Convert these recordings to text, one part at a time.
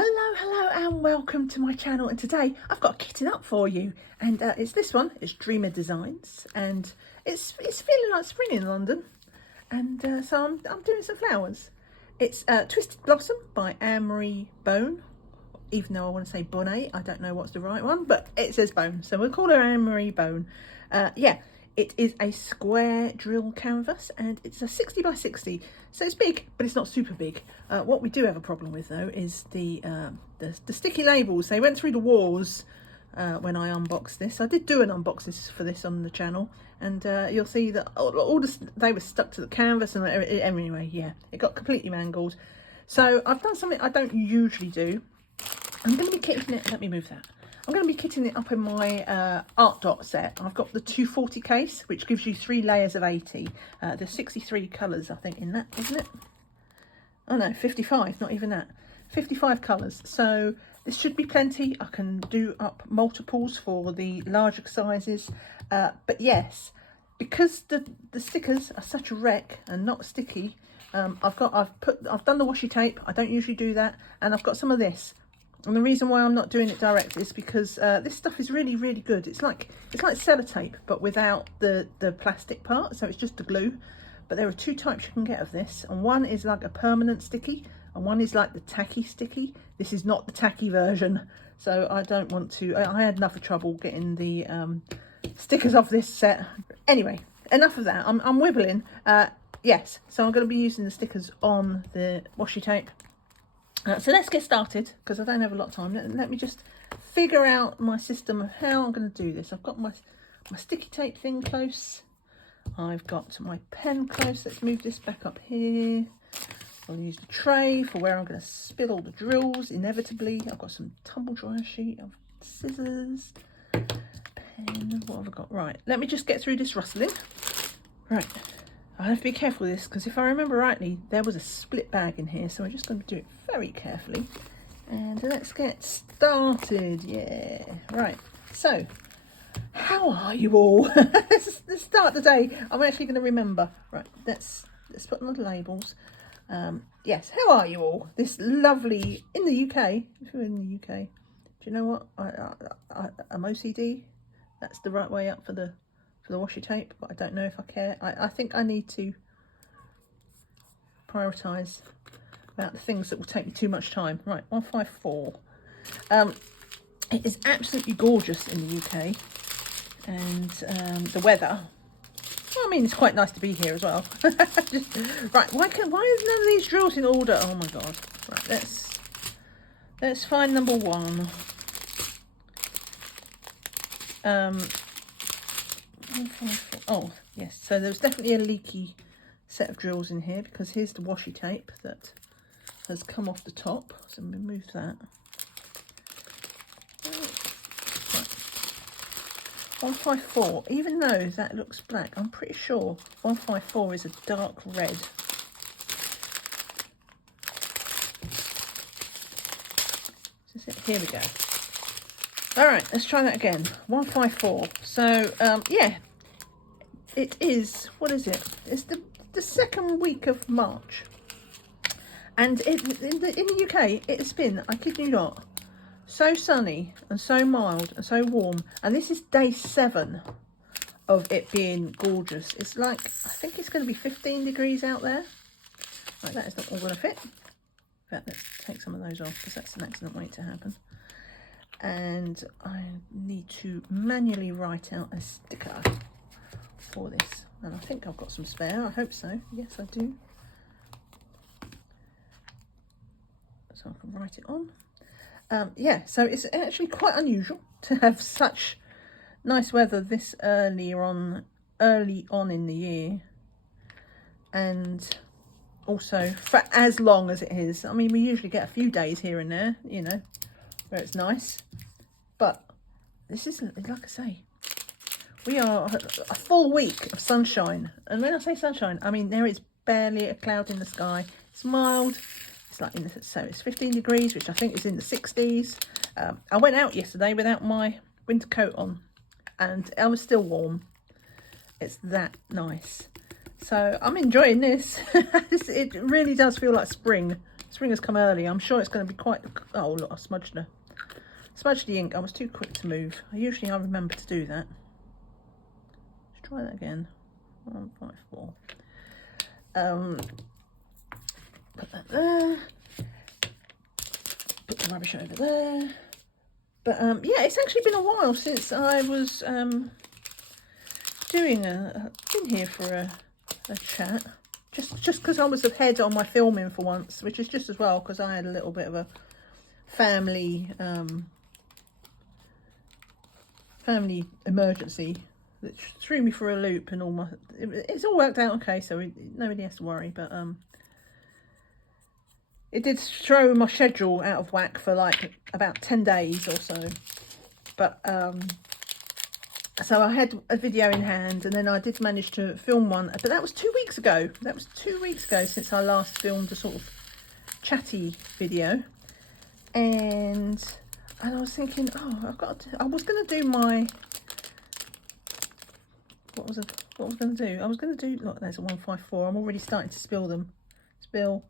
Hello and welcome to my channel, and today I've got a kitten up for you, and it's this one. It's Dreamer Designs, and it's feeling like spring in London, and so I'm doing some flowers. It's Twisted Blossom by Anne-Marie Bone, even though I want to say Bonnet. I don't know what's the right one, but it says Bone, so we'll call her Anne-Marie Bone. Yeah, it is a square drill canvas, and it's a 60 by 60, so it's big, but it's not super big. What we do have a problem with though is the sticky labels. They went through the wars when I unboxed this. I did do an unboxing for this on the channel, and you'll see that they were stuck to the canvas, and anyway, yeah, it got completely mangled. So I've done something I don't usually do. I'm going to be kitting it. Let me move that. I'm going to be kitting it up in my Art Dot set. I've got the 240 case, which gives you 3 layers of 80. There's 63 colours, I think, in that, isn't it? Oh no, 55, not even that. 55 colours. So this should be plenty. I can do up multiples for the larger sizes. But yes, because the stickers are such a wreck and not sticky, I've done the washi tape. I don't usually do that, and I've got some of this. And the reason why I'm not doing it direct is because this stuff is really, really good. It's like sellotape, but without the plastic part. So it's just the glue. But there are 2 types you can get of this. And one is like a permanent sticky, and one is like the tacky sticky. This is not the tacky version. So I don't want to, I had enough of trouble getting the stickers off this set. Anyway, enough of that. I'm wibbling. Yes, so I'm going to be using the stickers on the washi tape. So let's get started, because I don't have a lot of time. Let me just figure out my system of how I'm going to do this. I've got my sticky tape thing close. I've got my pen close. Let's move this back up here. I'll use the tray for where I'm going to spill all the drills, inevitably. I've got some tumble dryer sheet, I've scissors, pen. What have I got? Right, let me just get through this rustling. Right. I have to be careful with this, because if I remember rightly, there was a split bag in here, so I'm just going to do it very carefully. And let's get started. Yeah, right. So, how are you all? let's start the day. I'm actually going to remember. Right, let's put on the labels. Yes, how are you all? This lovely, in the UK, if you're in the UK, do you know what? I'm OCD. That's the right way up for the washi tape, but I don't know if I care. I think I need to prioritise about the things that will take me too much time. Right, 154. It is absolutely gorgeous in the UK, and the weather, well, I mean, it's quite nice to be here as well. Right, why is none of these drills in order? Oh my god. Right, let's find number 1. Oh yes, so there's definitely a leaky set of drills in here, because here's the washi tape that has come off the top, so I'm going to move that. Right. 154, even though that looks black, I'm pretty sure 154 is a dark red. Is this it? Here we go. All right, let's try that again. 154. So yeah, it is, what is it? It's the 2nd week of March, and in the UK it has been, I kid you not, so sunny and so mild and so warm, and this is day 7 of it being gorgeous. It's like, I think it's going to be 15 degrees out there. Right, that is not all going to fit. But let's take some of those off, because that's an accident waiting to happen. And I need to manually write out a sticker for this, and I think I've got some spare. I hope so. Yes, I do. So I can write it on. Yeah, so it's actually quite unusual to have such nice weather this early on in the year, and also for as long as it is. I mean, we usually get a few days here and there, you know, where it's nice, but this is, like I say, we are a full week of sunshine. And when I say sunshine, I mean there is barely a cloud in the sky. It's mild. It's like so it's 15 degrees, which I think is in the 60s. I went out yesterday without my winter coat on, and I was still warm. It's that nice. So I'm enjoying this. It really does feel like spring Spring has come early. I'm sure it's going to be quite... Oh, look, I smudged the ink. I was too quick to move. I remember to do that. Let's try that again. 154. Put that there. Put the rubbish over there. But yeah, it's actually been a while since I was been here for a chat. Just because I was ahead on my filming for once, which is just as well because I had a little bit of a family emergency that threw me for a loop, and it's all worked out okay, so nobody has to worry. But it did throw my schedule out of whack for like about 10 days or so. But so I had a video in hand, and then I did manage to film one, but that was 2 weeks ago. That was 2 weeks ago since I last filmed a sort of chatty video. And I was thinking, oh, I was going to do my... What was I going to do? I was going to do... Look, there's a 154. I'm already starting to spill them. Spill.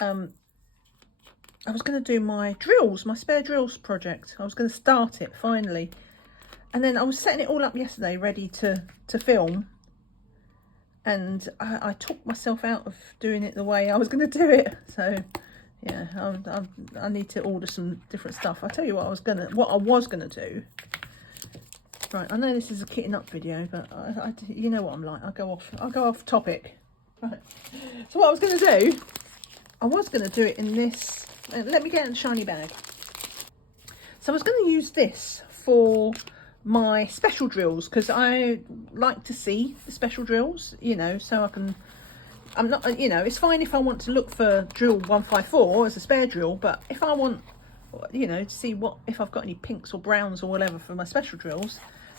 I was going to do my drills, my spare drills project. I was going to start it, finally. And then I was setting it all up yesterday, ready to film. And I talked myself out of doing it the way I was going to do it. So, yeah, I need to order some different stuff. I'll tell you what I was going to do. Right, I know this is a kitting up video, but you know what I'm like. I'll go off topic. Right. So what I was going to do, I was going to do it in this. Let me get a shiny bag. So I was going to use this for my special drills, because I like to see the special drills, you know, so I can, I'm not, you know, it's fine if I want to look for drill 154 as a spare drill, but if I want, you know, to see if I've got any pinks or browns or whatever for my special drills,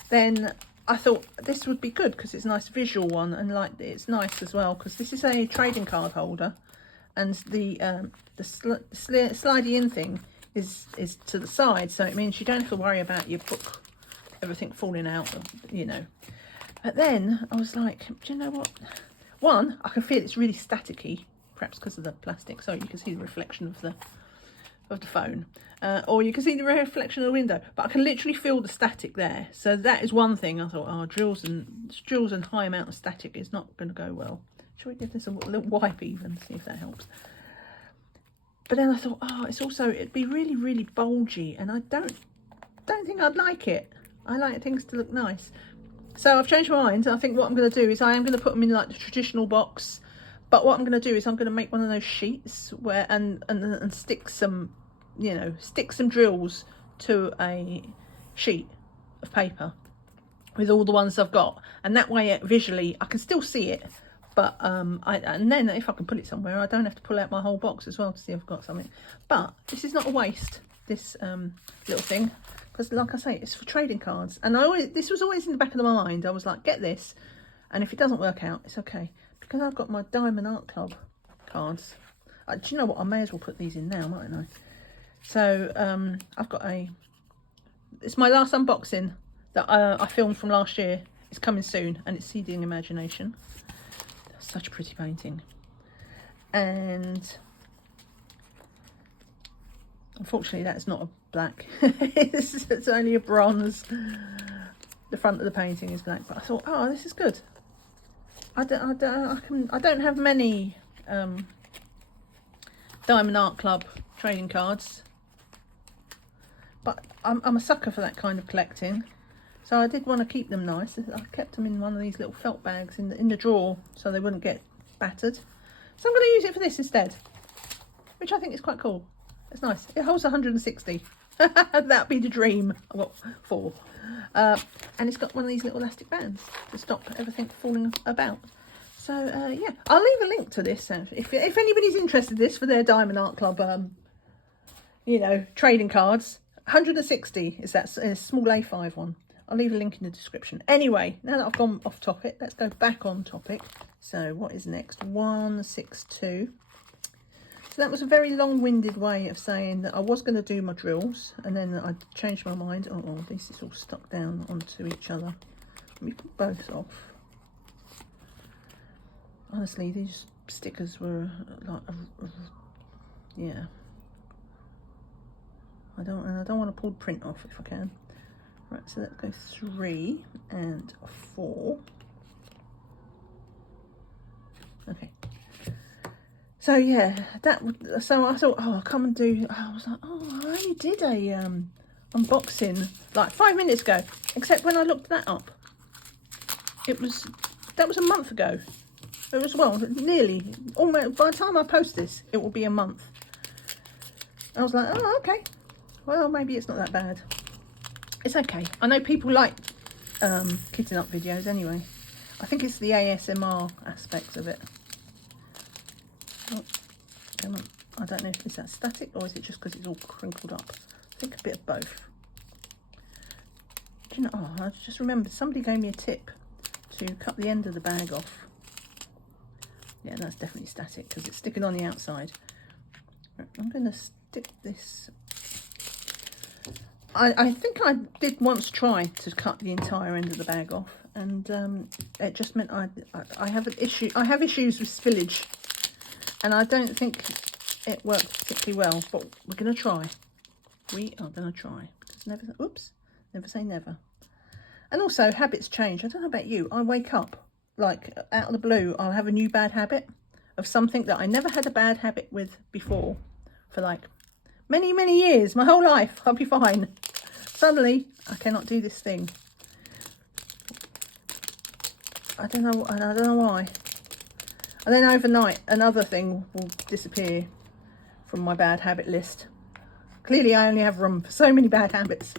then I thought this would be good because it's a nice visual one, and like it's nice as well because this is a trading card holder, and the slidey in thing is to the side, so it means you don't have to worry about your book, everything falling out, you know. But then I was like, do you know what? One, I can feel it's really staticky, perhaps because of the plastic, so you can see the reflection of the phone, or you can see the reflection of the window, but I can literally feel the static there. So that is one thing. I thought, oh, drills and high amount of static is not going to go well. Shall we give this a little wipe even, see if that helps? But then I thought, oh, it'd be really, really bulgy, and I don't think I'd like it. I like things to look nice. So I've changed my mind. I think what I'm going to do is I am going to put them in like the traditional box. But what I'm going to do is I'm going to make one of those sheets where and stick some, you know, drills to a sheet of paper with all the ones I've got. And that way, visually, I can still see it. But and then if I can put it somewhere, I don't have to pull out my whole box as well to see if I've got something. But this is not a waste, this little thing. Because like I say, it's for trading cards. And this was always in the back of my mind. I was like, get this. And if it doesn't work out, it's okay. Because I've got my Diamond Art Club cards. Do you know what? I may as well put these in now, mightn't I? So I've got it's my last unboxing that I filmed from last year. It's coming soon, and it's Seeding Imagination. That's such a pretty painting. And unfortunately, that's not a black. it's only a bronze. The front of the painting is black, but I thought, oh, this is good. I don't have many Diamond Art Club trading cards, but I'm a sucker for that kind of collecting. So I did want to keep them nice. I kept them in one of these little felt bags in the drawer so they wouldn't get battered. So I'm going to use it for this instead, which I think is quite cool. It's nice. It holds 160. That'd be the dream. Well, 4. And it's got one of these little elastic bands to stop everything falling about. So yeah, I'll leave a link to this if anybody's interested in this for their Diamond Art Club, you know, trading cards. 160 is that a small A5 one. I'll leave a link in the description. Anyway, now that I've gone off topic, let's go back on topic. So what is next? 162. So that was a very long-winded way of saying that I was going to do my drills, and then I changed my mind. Oh, this is all stuck down onto each other. Let me put both off. Honestly, these stickers were like, yeah. I don't want to pull the print off if I can. Right, so let's go 3 and 4. Okay. So yeah, so I thought, oh, I'll come and do. I was like, oh, I only did a unboxing like 5 minutes ago. Except when I looked that up, that was a month ago. It was, well, nearly, almost, by the time I post this, it will be a month. I was like, oh, okay. Well, maybe it's not that bad. It's okay. I know people like kitten up videos anyway. I think it's the ASMR aspects of it. Oh, come on. I don't know if it's that static or is it just because it's all crinkled up. I think a bit of both. Do you know, oh, I just remembered somebody gave me a tip to cut the end of the bag off. Yeah, that's definitely static because it's sticking on the outside. I'm going to stick this. I think I did once try to cut the entire end of the bag off, and it just meant I have an issue. I have issues with spillage, and I don't think it worked particularly well. But we're going to try. We are going to try because never say never. And also habits change. I don't know about you. I wake up like out of the blue. I'll have a new bad habit of something that I never had a bad habit with before for like many years. My whole life I'll be fine. Suddenly I cannot do this thing. I don't know why. And then overnight another thing will disappear from my bad habit list. Clearly I only have room for so many bad habits.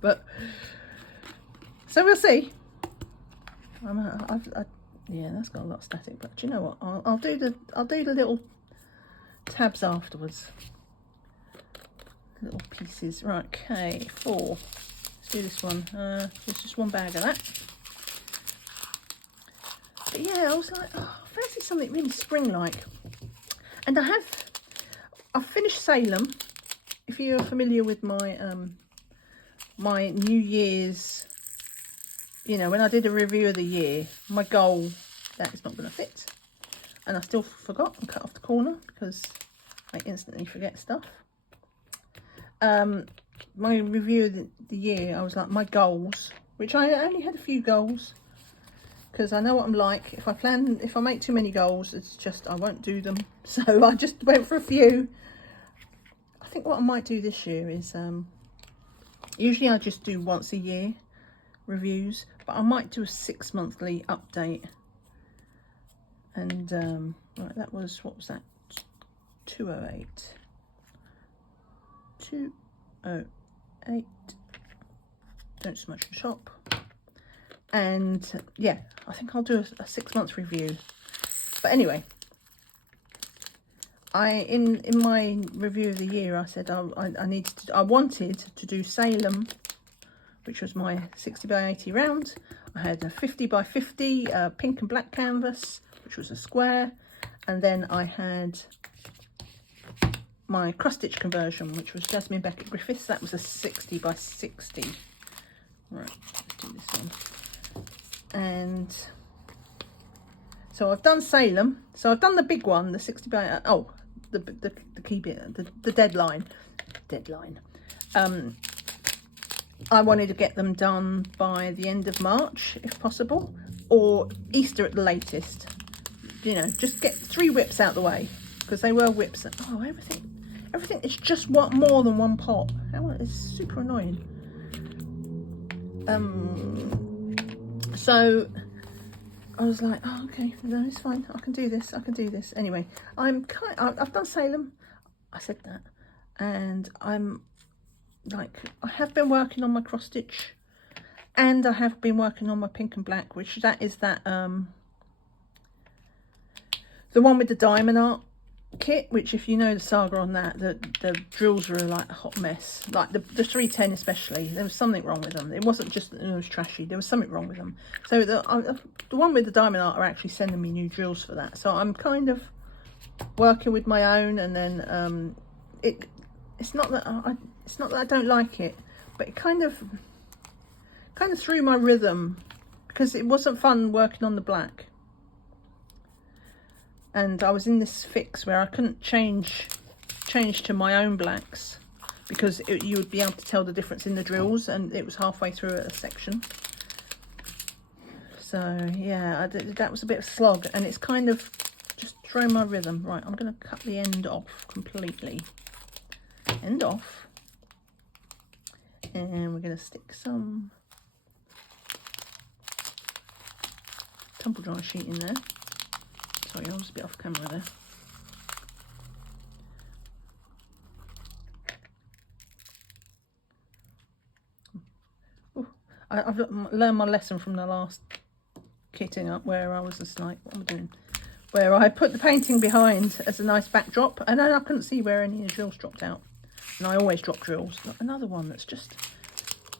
But so we'll see. Yeah, that's got a lot of static, but do you know what? I'll do the little tabs afterwards. Little pieces. Right, okay, 4. Let's do this one. There's just one bag of that. But yeah, I was like, oh, I fancy something really spring-like. And I've finished Salem. If you're familiar with my my New Year's, you know, when I did a review of the year, my goal, that is not going to fit. And I still forgot and cut off the corner because I instantly forget stuff. My review of the year, I was like, my goals, which I only had a few goals because I know what I'm like. If I make too many goals, it's just I won't do them. So I just went for a few. I think what I might do this year is usually I just do once a year reviews, but I might do a 6-monthly update. And right, that was, what was that? 208. 208. Don't smudge the shop. And yeah, I think I'll do a 6-month review. But anyway, in my review of the year, I said I wanted to do Salem, which was my 60 by 80 round. I had a 50 by 50 pink and black canvas, which was a square, and then I had my cross stitch conversion, which was Jasmine Beckett Griffiths. That was a 60 by 60. Right, let's do this one. And so I've done Salem. So I've done the big one, the 60 by the key bit, the deadline. I wanted to get them done by the end of March, if possible, or Easter at the latest. You know, just get 3 whips out the way, because they were whips. Oh, everything is just more than one pot. It's super annoying. So I was like, oh, okay, no, it's fine. I can do this. Anyway, I've done Salem. I said that, and I'm like, I have been working on my cross stitch, and I have been working on my pink and black, which that is that the one with the diamond art kit, which if you know the saga on that, the drills were like a hot mess. Like the 310 especially, there was something wrong with them. It wasn't just that it was trashy, there was something wrong with them. So the one with the diamond art are actually sending me new drills for that. So I'm kind of working with my own, and then it's not that I don't like it, but it kind of threw my rhythm, because it wasn't fun working on the black. and I was in this fix where I couldn't change to my own blacks because you would be able to tell the difference in the drills, and it was halfway through a section. So yeah, that was a bit of a slog, and it's kind of just thrown my rhythm. Right, I'm going to cut the end off completely. End off. And we're going to stick some tumble dry sheet in there. Sorry, I was a bit off camera there. Ooh, I've learned my lesson from the last kitting up where I was just like, what am I doing? Where I put the painting behind as a nice backdrop, and then I couldn't see where any of the drills dropped out. And I always drop drills. Another one that's just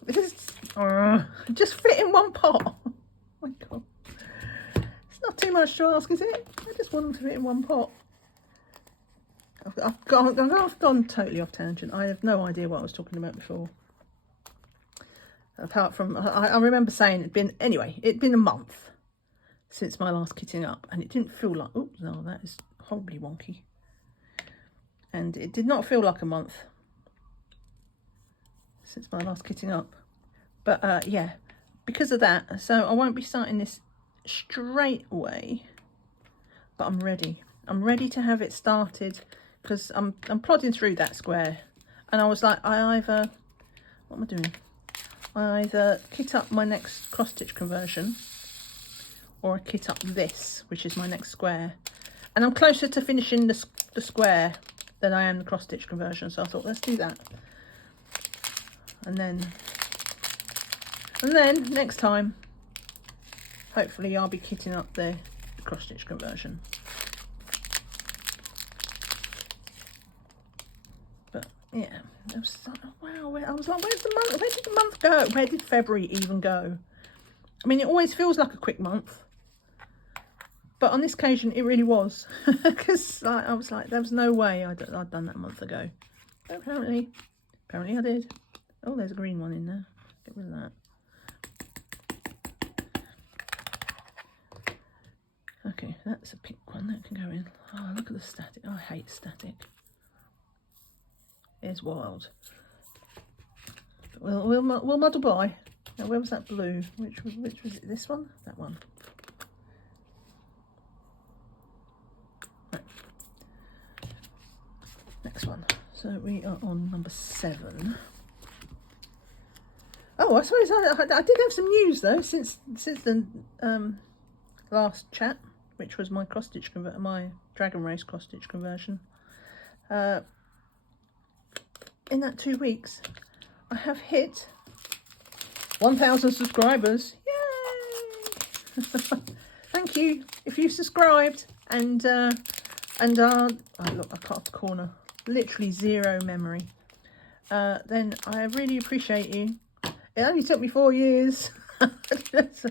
fit in one pot. Oh my God. It's not too much to ask, is it? I just want them to fit in one pot. I've gone totally off tangent. I have no idea what I was talking about before. Apart from, I remember saying it'd been a month since my last kitting up, and it didn't feel like, oh no, that is horribly wonky. And it did not feel like a month since my last kitting up. But yeah, because of that, so I won't be starting this straight away, but I'm ready. I'm ready to have it started because I'm plodding through that square, and I was like, what am I doing? I either kit up my next cross stitch conversion, or I kit up this, which is my next square, and I'm closer to finishing the square than I am the cross stitch conversion. So I thought, let's do that, and then next time, hopefully I'll be kitting up the cross stitch conversion. But yeah, it was like, wow, I was like, where's the month? Where did the month go? Where did February even go? I mean, it always feels like a quick month, but on this occasion it really was, because I was like, there was no way I'd done that a month ago. But apparently I did. Oh, there's a green one in there. Get rid of that. Okay, that's a pink one that can go in. Oh, look at the static. Oh, I hate static. It's wild. But we'll multiply. Now, where was that blue? Which was it? This one? That one. Right. Next one. So we are on number 7. Oh, I suppose I did have some news though since the last chat, which was my cross stitch my Dragon Race cross stitch conversion. In that 2 weeks, I have hit 1,000 subscribers. Yay! Thank you if you subscribed, and oh look, I cut off the corner, literally 0 memory. Then I really appreciate you. It only took me 4 years. That's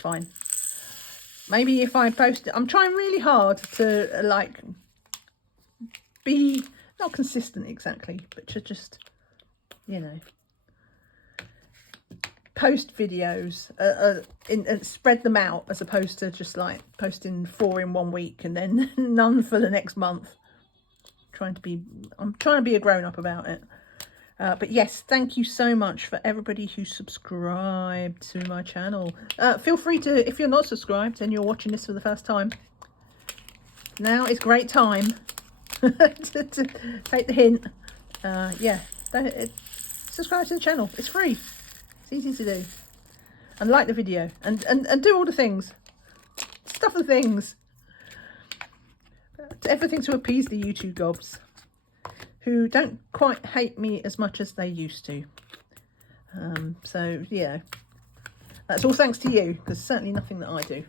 fine. Maybe if I post it, I'm trying really hard to like be not consistent exactly, but to just, you know, post videos and spread them out, as opposed to just like posting 4 in 1 week and then none for the next month. I'm trying to be a grown-up about it. But yes, thank you so much for everybody who subscribed to my channel. Feel free to, if you're not subscribed and you're watching this for the first time, now is great time to take the hint. Yeah, subscribe to the channel. It's free. It's easy to do. And like the video. And do all the things. Stuff the things. Everything to appease the YouTube gobs, who don't quite hate me as much as they used to. So, yeah. That's all thanks to you, because certainly nothing that I do.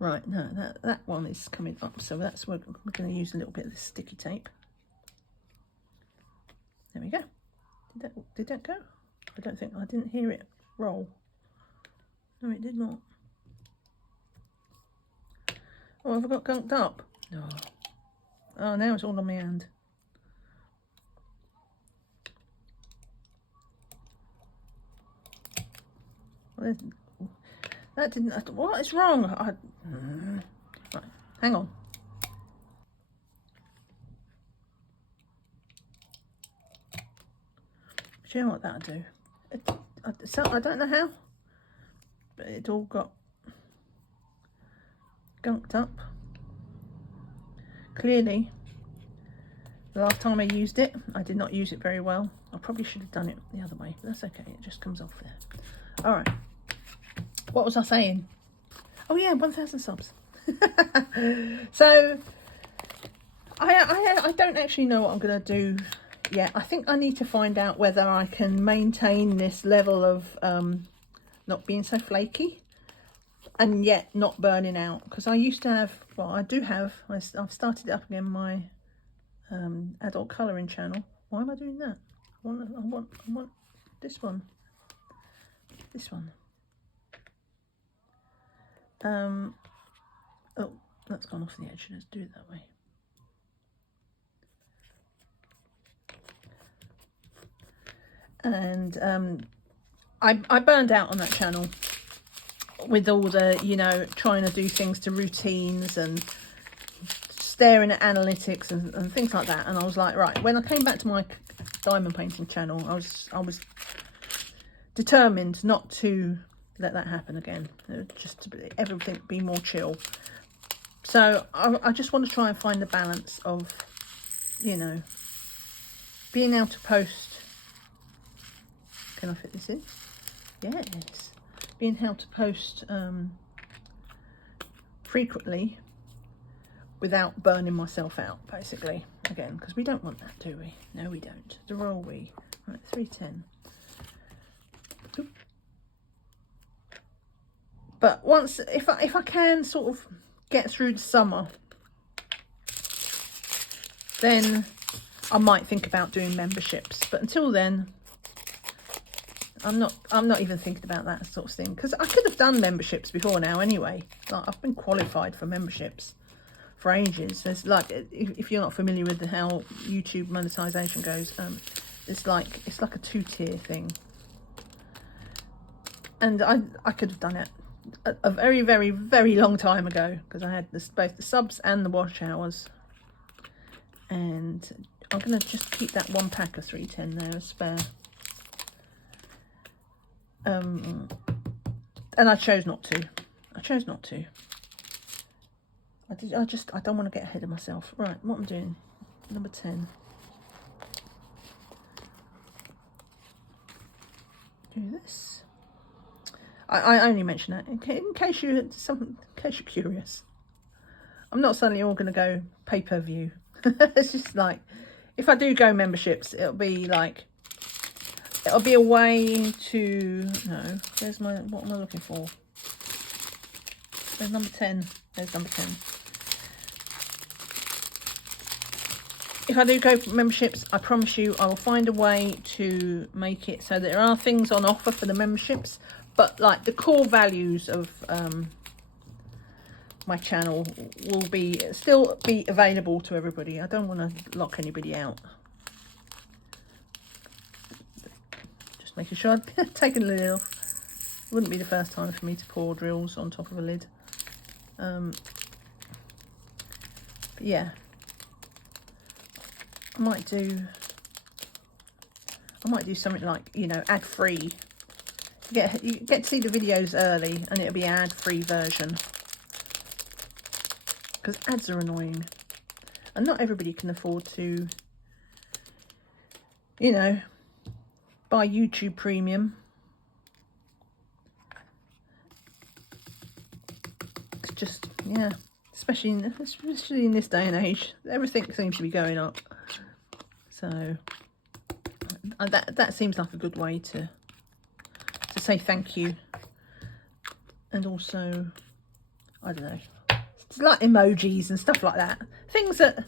Right, no, that one is coming up, so we're going to use a little bit of this sticky tape. There we go. Did that go? I didn't hear it roll. No, it did not. Oh, have I got gunked up? No. Oh, now it's all on my hand. Well, that didn't. What is wrong? Hang on. Do you know what that'll do? So I don't know how, but it all got gunked up. Clearly, the last time I used it, I did not use it very well. I probably should have done it the other way, but that's okay. It just comes off there. All right. What was I saying? Oh yeah, 1,000 subs. So I don't actually know what I'm going to do yet. I think I need to find out whether I can maintain this level of not being so flaky and yet not burning out, because I used to have, well, I do have, I've started up again my adult colouring channel. Why am I doing that? I want this one. Oh, that's gone off the edge. Let's do it that way. And I burned out on that channel with all the, you know, trying to do things to routines and staring at analytics and things like that. And I was like, right, when I came back to my diamond painting channel, I was determined not to let that happen again, just to everything be more chill. So I just want to try and find the balance of, you know, being able to post. Can I fit this in? Yes. Being able to post frequently without burning myself out, basically. Again, because we don't want that, do we? No, we don't. The royal we. Right, 310. Oop. But once, if I can sort of get through the summer, then I might think about doing memberships. But until then, I'm not even thinking about that sort of thing, because I could have done memberships before now anyway. Like, I've been qualified for memberships for ages. There's like, if you're not familiar with how YouTube monetization goes, it's like a 2-tier thing, and I could have done it a very, very, very long time ago, because I had both the subs and the watch hours. And I'm gonna just keep that one pack of 310 there as spare. And I chose not to. I don't want to get ahead of myself. Right, what I'm doing, number 10. Do this. I only mention that in case you're curious. I'm not suddenly all going to go pay-per-view. It's just like, if I do go memberships, it'll be a way to, no, there's my, what am I looking for? There's number 10. There's number 10. If I do go memberships, I promise you I will find a way to make it so that there are things on offer for the memberships, but like the core values of my channel will still be available to everybody. I don't want to lock anybody out. Just making sure I've taken the lid off. It wouldn't be the first time for me to pour drills on top of a lid. But yeah, I might do something like, you know, ad-free. You get to see the videos early, and it'll be an ad-free version, because ads are annoying, and not everybody can afford to, you know, buy YouTube Premium. It's just, yeah, especially in this day and age, everything seems to be going up. So that seems like a good way to say thank you. And also, I don't know, it's like emojis and stuff like that. Things that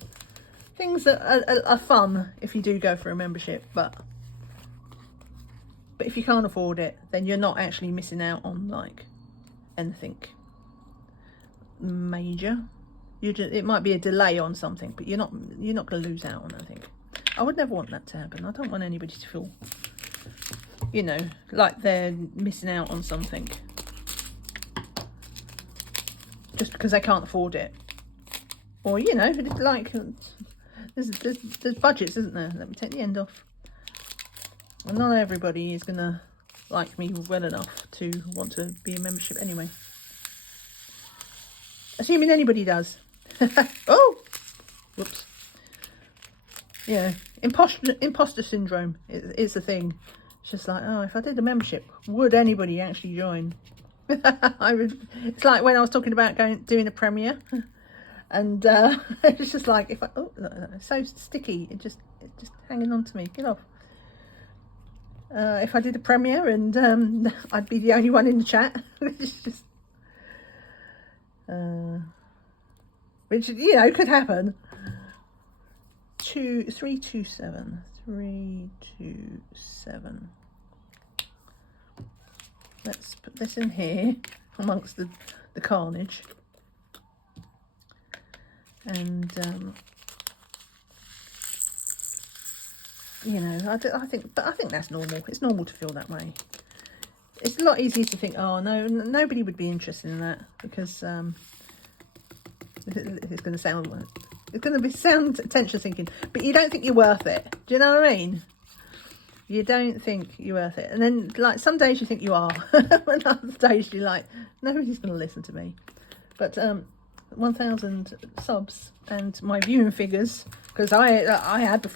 are fun if you do go for a membership, but if you can't afford it, then you're not actually missing out on like anything major. It might be a delay on something, but you're not going to lose out on anything. I would never want that to happen. I don't want anybody to feel, you know, like they're missing out on something just because they can't afford it. Or, you know, like, there's budgets, isn't there? Let me take the end off. Well, not everybody is going to like me well enough to want to be a membership anyway. Assuming anybody does. Oh! Whoops. Yeah, imposter syndrome is the thing. It's just like, oh, if I did a membership, would anybody actually join? It's like when I was talking about doing a premiere, and it's just like, if I, oh, look, it's so sticky, it's just hanging on to me. Get off. If I did a premiere and I'd be the only one in the chat, it's just, which, you know, could happen. 327. Let's put this in here amongst the carnage, and you know, I think that's normal. It's normal to feel that way. It's a lot easier to think, oh no, nobody would be interested in that, because it's going to sound. It's going to sound attention seeking, but you don't think you're worth it. Do you know what I mean? You don't think you're worth it. And then, like, some days you think you are. And other days you're like, nobody's going to listen to me. But 1,000 subs and my viewing figures, because I had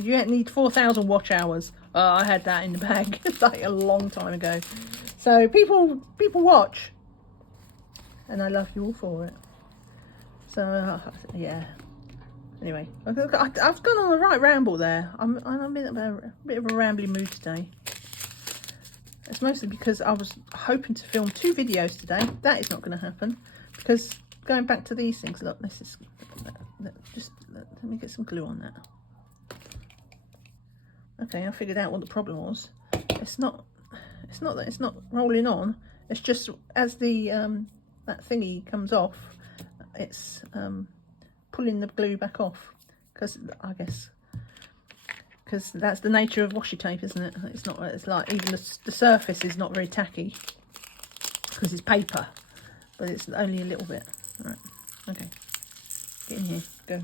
you need 4,000 watch hours. I had that in the bag. It's like a long time ago. So people watch. And I love you all for it. So, yeah. Anyway, I've gone on a right ramble there. I'm in a bit of a rambly mood today. It's mostly because I was hoping to film 2 videos today. That is not going to happen, because going back to these things, look, this is let me get some glue on that. Okay, I figured out what the problem was. It's not that it's not rolling on. It's just as the that thingy comes off, it's pulling the glue back off, because I guess because that's the nature of washi tape, isn't it? It's not. It's like even the surface is not very tacky because it's paper, but it's only a little bit. Right. Okay. Get in here. Go.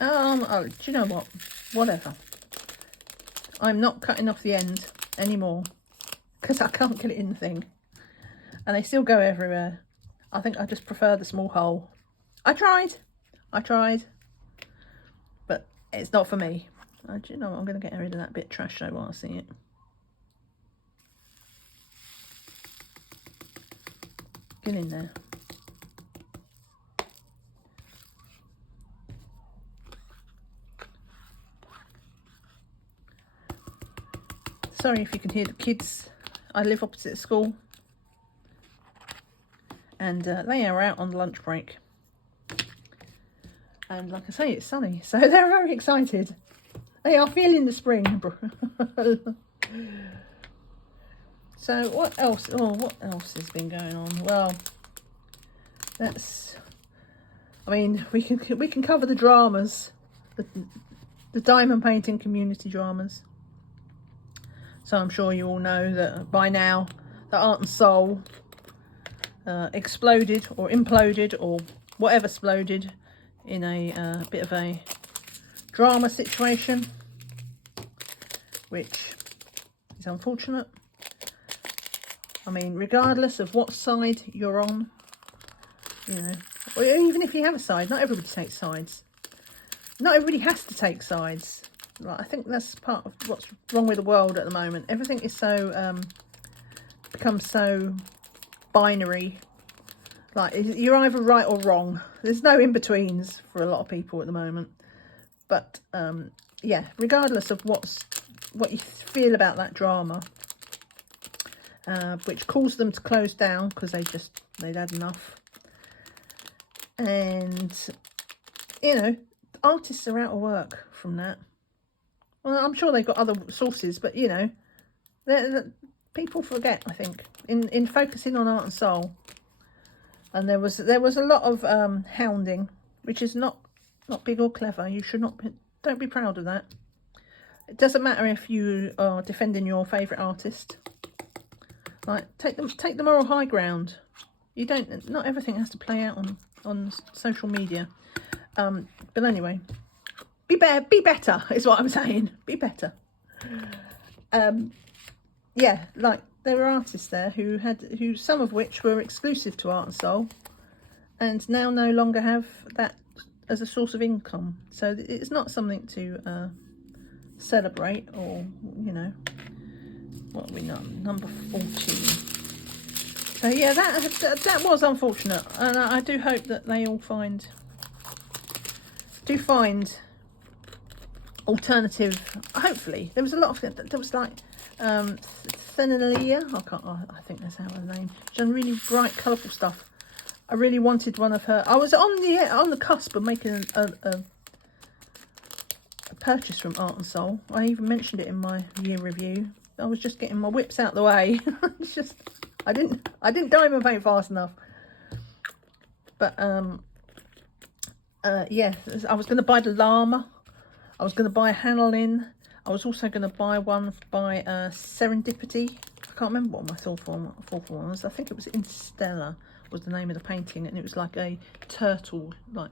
Oh, do you know what? Whatever. I'm not cutting off the end anymore because I can't get it in the thing. And they still go everywhere. I think I just prefer the small hole. I tried. But it's not for me. Do you know what? I'm going to get rid of that bit of trash though while I see it. Get in there. Sorry if you can hear the kids. I live opposite the school. And they are out on lunch break. And like I say, it's sunny. So they're very excited. They are feeling the spring. So what else? Oh, what else has been going on? Well, I mean, we can cover the dramas, the diamond painting community dramas. So I'm sure you all know that by now, the Art and Soul exploded or imploded or whatever exploded in a bit of a drama situation, which is unfortunate. I mean, regardless of what side you're on, you know, or even if you have a side, not everybody takes sides. Not everybody has to take sides. Like, I think that's part of what's wrong with the world at the moment. Everything is so becomes so binary. Like, you're either right or wrong. There's no in-betweens for a lot of people at the moment. But yeah, regardless of what you feel about that drama, which caused them to close down because they'd had enough. And you know, artists are out of work from that. Well, I'm sure they've got other sources, but you know, people forget, I think, in focusing on Art and Soul. And there was a lot of hounding, which is not big or clever. You should not don't be proud of that. It doesn't matter if you are defending your favourite artist. Like, take the moral high ground. You don't, not everything has to play out on social media. But anyway, be better is what I'm saying. Be better. Yeah, like there were artists there who some of which were exclusive to Art and Soul, and now no longer have that as a source of income. So it's not something to celebrate, or you know, what are we number 14. So yeah, that was unfortunate, and I do hope that they all find alternative. Hopefully, there was a lot of, there was like Senelia, I think that's how her name. She's done really bright, colourful stuff. I really wanted one of her. I was on the cusp of making a purchase from Art and Soul. I even mentioned it in my year review. I was just getting my whips out the way. It's just I didn't diamond paint fast enough. But yeah, I was going to buy the llama. I was going to buy a Hanlin. I was also going to buy one by Serendipity. I can't remember what my fourth one was. I think it was Instella was the name of the painting, and it was like a turtle, like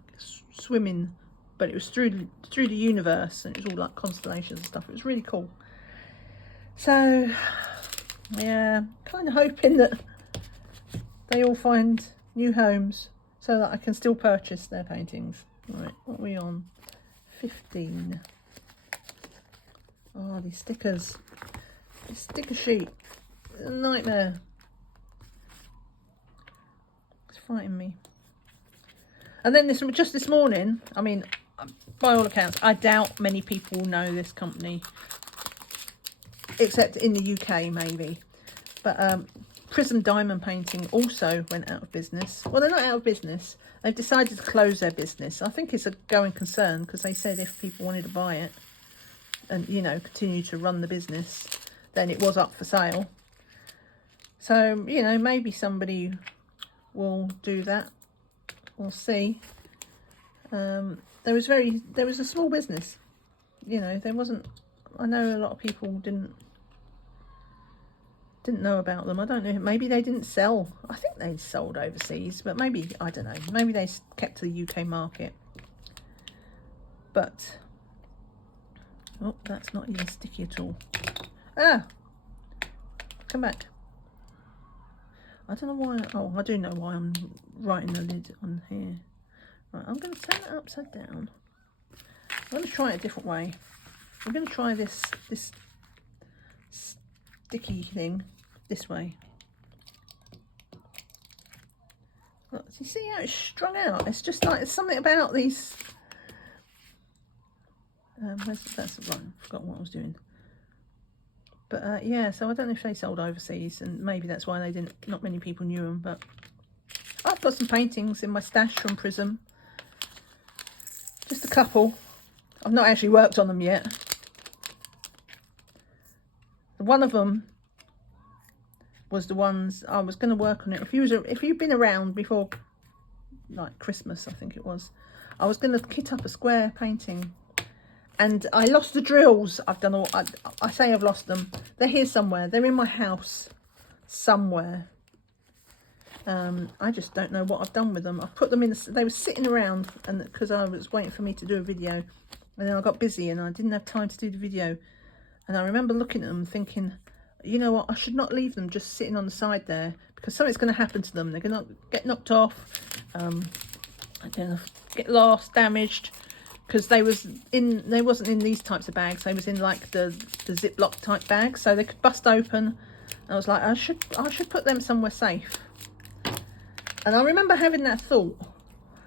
swimming, but it was through the universe, and it was all like constellations and stuff. It was really cool. So yeah, kind of hoping that they all find new homes so that I can still purchase their paintings. Right, what are we on? 15. Oh, these stickers. This sticker sheet. It's a nightmare. It's fighting me. And then just this morning, I mean, by all accounts, I doubt many people know this company, except in the UK maybe. But Prism Diamond Painting also went out of business. Well, they're not out of business. They've decided to close their business. I think it's a going concern, because they said if people wanted to buy it and, you know, continue to run the business, then it was up for sale. So, you know, maybe somebody will do that. We'll see. There was a small business. You know, there wasn't, I know a lot of people didn't know about them. I don't know, maybe they didn't sell. I think they sold overseas, but maybe, I don't know, maybe they kept to the UK market. But oh, that's not even sticky at all. Ah, come back. I don't know why. Oh, I do know why I'm writing the lid on here. Right, I'm going to turn it upside down. I'm going to try it a different way. I'm going to try this sticky thing this way. Look, you see how it's strung out? It's just like, it's something about these. That's right, I forgot what I was doing. But yeah, so I don't know if they sold overseas, and maybe that's why they didn't. Not many people knew them. But I've got some paintings in my stash from Prism. Just a couple. I've not actually worked on them yet. One of them was the ones I was going to work on it. If you've been around before, like Christmas, I think it was, I was going to kit up a square painting, and I lost the drills. I've done all. I say I've lost them. They're here somewhere. They're in my house somewhere. I just don't know what I've done with them. I put them in. They were sitting around, and because I was waiting for me to do a video, and then I got busy and I didn't have time to do the video. And I remember looking at them thinking, you know what, I should not leave them just sitting on the side there, because something's going to happen to them. They're going to get knocked off, they're going to get lost, damaged, because they wasn't in these types of bags. They was in like the Ziploc type bags, so they could bust open. And I was like, I should put them somewhere safe. And I remember having that thought.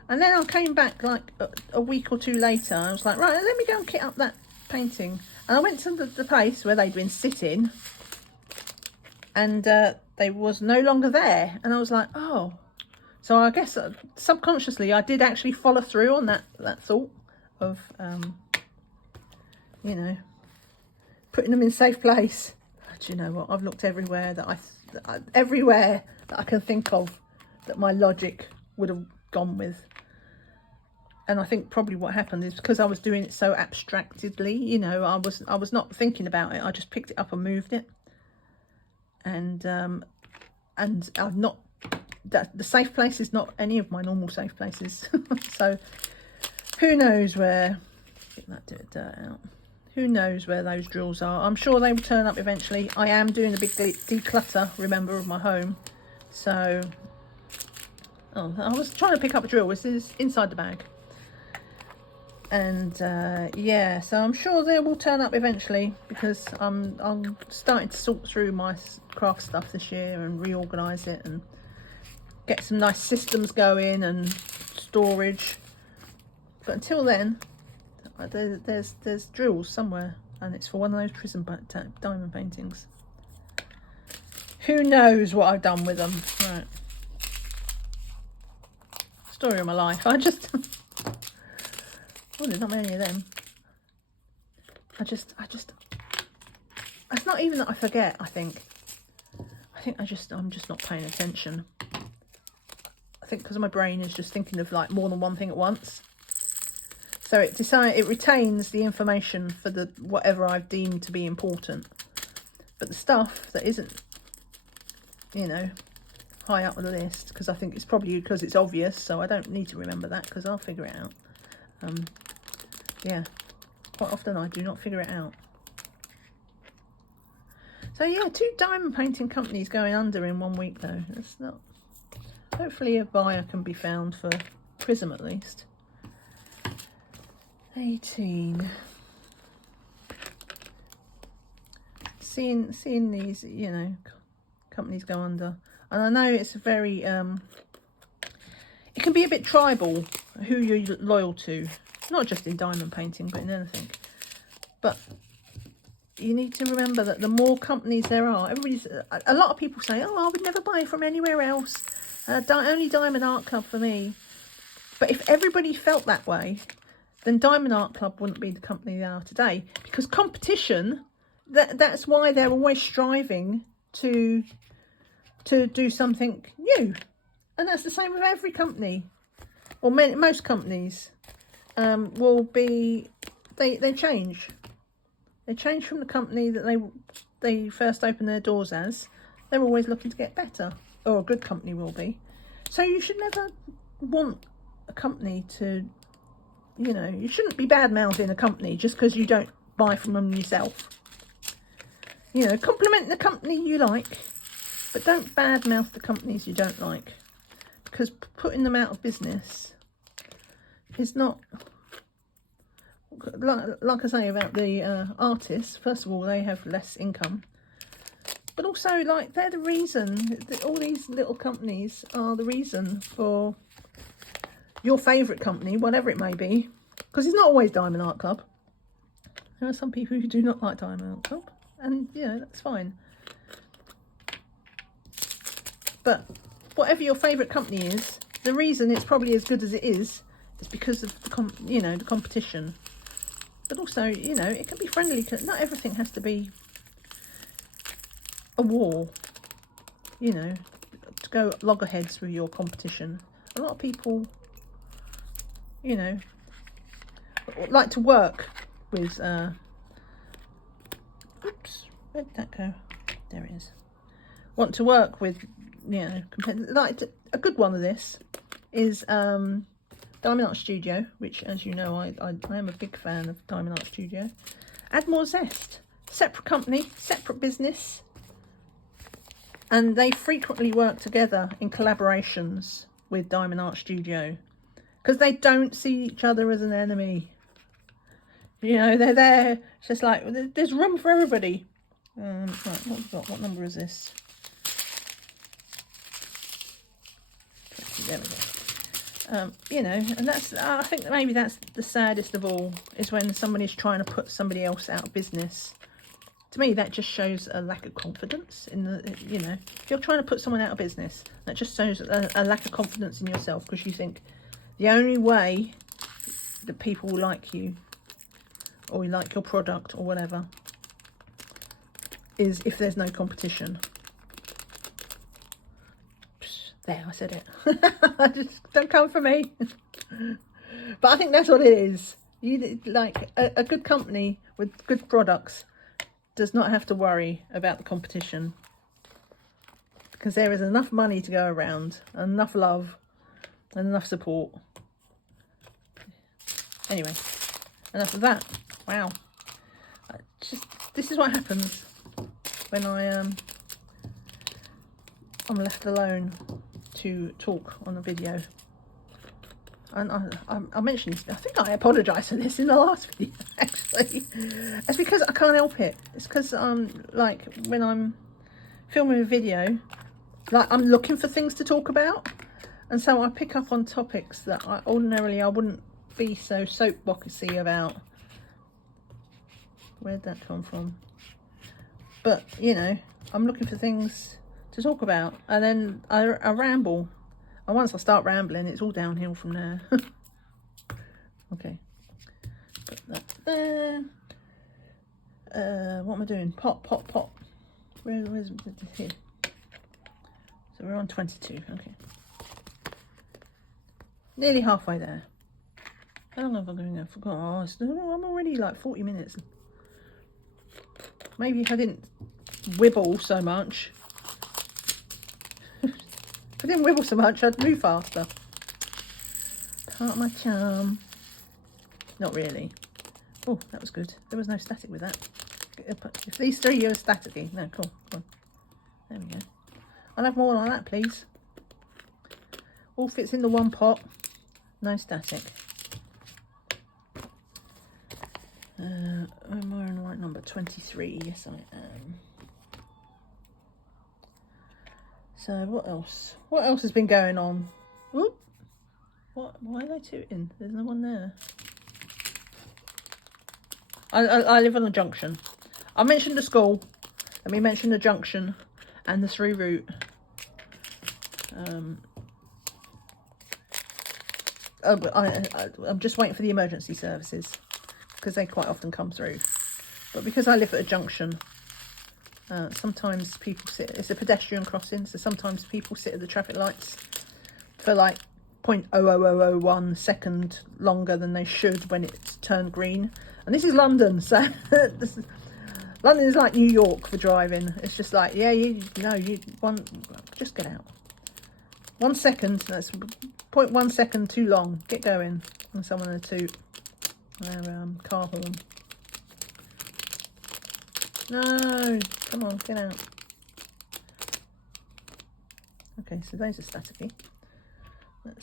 And then I came back like a week or two later. I was like, right, let me go and kit up that painting. And I went to the place where they'd been sitting, and they was no longer there. And I was like, oh. So I guess subconsciously I did actually follow through on that thought of, you know, putting them in a safe place. Do you know what? I've looked everywhere everywhere that I can think of that my logic would have gone with. And I think probably what happened is because I was doing it so abstractedly, you know, I was not thinking about it. I just picked it up and moved it. And and I've not, the safe place is not any of my normal safe places. So who knows where, get that dirt out. Who knows where those drills are. I'm sure they will turn up eventually. I am doing a big declutter, remember, of my home. So, oh, I was trying to pick up a drill. This is inside the bag. And yeah, so I'm sure they will turn up eventually, because I'm starting to sort through my craft stuff this year and reorganise it and get some nice systems going and storage. But until then, there's drills somewhere, and it's for one of those prism diamond paintings. Who knows what I've done with them. Right, story of my life. I just oh, there's not many of them. I just it's not even that I forget. I think I'm just not paying attention. I think because my brain is just thinking of like more than one thing at once. So it retains the information for the whatever I've deemed to be important. But the stuff that isn't, you know, high up on the list, because I think it's probably because it's obvious, so I don't need to remember that, because I'll figure it out. Yeah, quite often I do not figure it out. So yeah, 2 diamond painting companies going under in 1 week though. That's not. Hopefully a buyer can be found for Prism at least. 18. Seeing these, you know, companies go under, and I know it's very it can be a bit tribal who you're loyal to, not just in diamond painting but in anything. But you need to remember that the more companies there are, a lot of people say, oh, I would never buy from anywhere else, only Diamond Art Club for me. But if everybody felt that way, then Diamond Art Club wouldn't be the company they are today. Because competition, that's why they're always striving to do something new. And that's the same with every company, or most companies will be, they change. They change from the company that they first opened their doors as. They're always looking to get better, or a good company will be. So you should never want a company to, you know, you shouldn't be bad-mouthing a company just because you don't buy from them yourself. You know, compliment the company you like, but don't bad-mouth the companies you don't like, because putting them out of business is not, like I say about the artists. First of all, they have less income, but also, like, they're the reason, all these little companies are the reason for your favourite company, whatever it may be, because it's not always Diamond Art Club. There are some people who do not like Diamond Art Club, and, you know, that's fine. But whatever your favourite company is, the reason it's probably as good as it is because of the competition. But also, you know, it can be friendly. Not everything has to be a war, you know, to go loggerheads with your competition. A lot of people, you know, like to work with, oops, where'd that go? There it is. Want to work with, you know, like a good one of this is Diamond Art Studio, which, as you know, I am a big fan of Diamond Art Studio. Add More Zest, separate company, separate business, and they frequently work together in collaborations with Diamond Art Studio, because they don't see each other as an enemy. You know, they're there. It's just like, there's room for everybody. Right, what have we got? What number is this? There we go. You know, and that's, I think maybe that's the saddest of all, is when somebody's trying to put somebody else out of business. To me, that just shows a lack of confidence in the, you know, if you're trying to put someone out of business, that just shows a lack of confidence in yourself, because you think the only way that people will like you, or you like your product or whatever, is if there's no competition. There, I said it. Just don't come for me. But I think that's what it is. You like a good company with good products does not have to worry about the competition. because there is enough money to go around, enough love and enough support. Anyway, enough of that. Wow. This is what happens when I'm left alone to talk on a video. And I mentioned this, I think I apologised for this in the last video, actually. It's because I can't help it. It's because like, when I'm filming a video, like, I'm looking for things to talk about. And so I pick up on topics that ordinarily I wouldn't be so soapboxy about. Where'd that come from? But, you know, I'm looking for things to talk about. And then I ramble. And once I start rambling, it's all downhill from there. Okay. Put that there. What am I doing? Pop. Where's here? So we're on 22. Okay. Nearly halfway there. How long have I been going? I forgot. Oh, I'm already like 40 minutes. Maybe if I didn't wibble so much. If I didn't wibble so much, I'd move faster. Part of my charm. Not really. Oh, that was good. There was no static with that. If these three are staticky. No, cool. There we go. I'll have more like that, please. All fits in the one pot. No static. Am I on the right number? 23. Yes, I am. So what else? What else has been going on? Whoop. What? Why are they tooting? There's no one there. I live on a junction. I mentioned the school. Let me mention the junction and the through route. I'm just waiting for the emergency services because they quite often come through. But because I live at a junction, sometimes people sit. It's a pedestrian crossing, so sometimes people sit at the traffic lights for like 0.00001 second longer than they should when it's turned green. And this is London, so London is like New York for driving. It's just like, yeah, just get out. 1 second, that's 0.1 second too long. Get going. And someone to toot their car horn. No, come on, get out. Okay, so those are staticky. I'm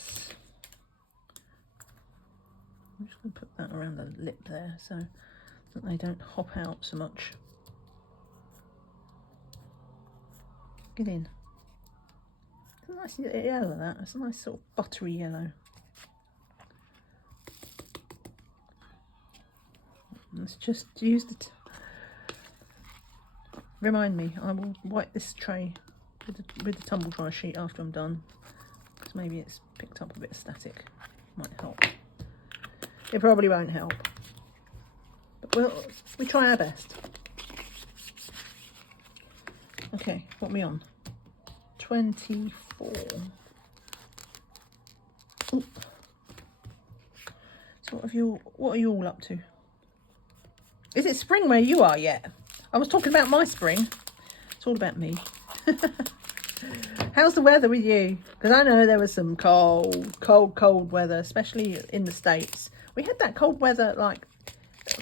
just going to put that around the lip there so that they don't hop out so much. Get in. It's a nice yellow, that. It's a nice sort of buttery yellow. Let's just use the... Remind me, I will wipe this tray with the tumble dry sheet after I'm done. Because maybe it's picked up a bit of static. Might help. It probably won't help. But we try our best. Okay, what are we on? 24. Ooh. So what are you all up to? Is it spring where you are yet? I was talking about my spring. It's all about me. How's the weather with you? Because I know there was some cold weather, especially in the States. We had that cold weather like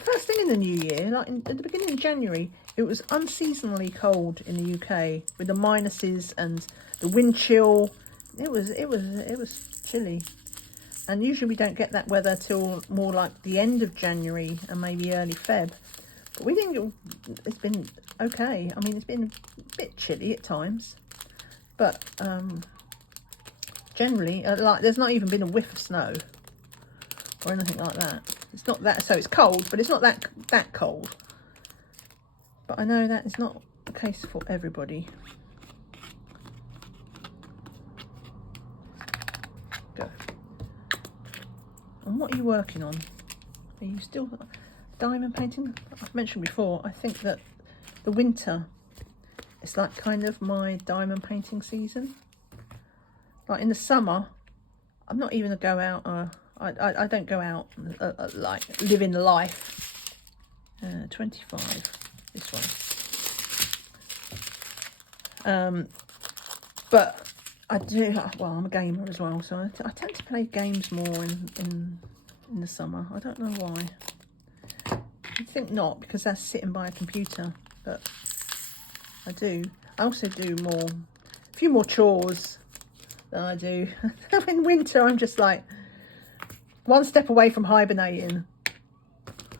first thing in the new year, like at the beginning of January. It was unseasonably cold in the UK with the minuses and the wind chill. It was chilly. And usually we don't get that weather till more like the end of January and maybe early Feb. But we didn't. It's been okay. I mean, it's been a bit chilly at times, but generally, like there's not even been a whiff of snow or anything like that. It's not that. So it's cold, but it's not that cold. But I know that is not the case for everybody. Go. And what are you working on? Are you still diamond painting? I've mentioned before, I think that the winter is like kind of my diamond painting season. Like in the summer, I'm not even go out. I don't go out like living the life. 25. This one. But I do, well, I'm a gamer as well, so I tend to play games more in the summer. I don't know why. I think not, because that's sitting by a computer, but I do. I also do a few more chores than I do. In winter, I'm just like one step away from hibernating.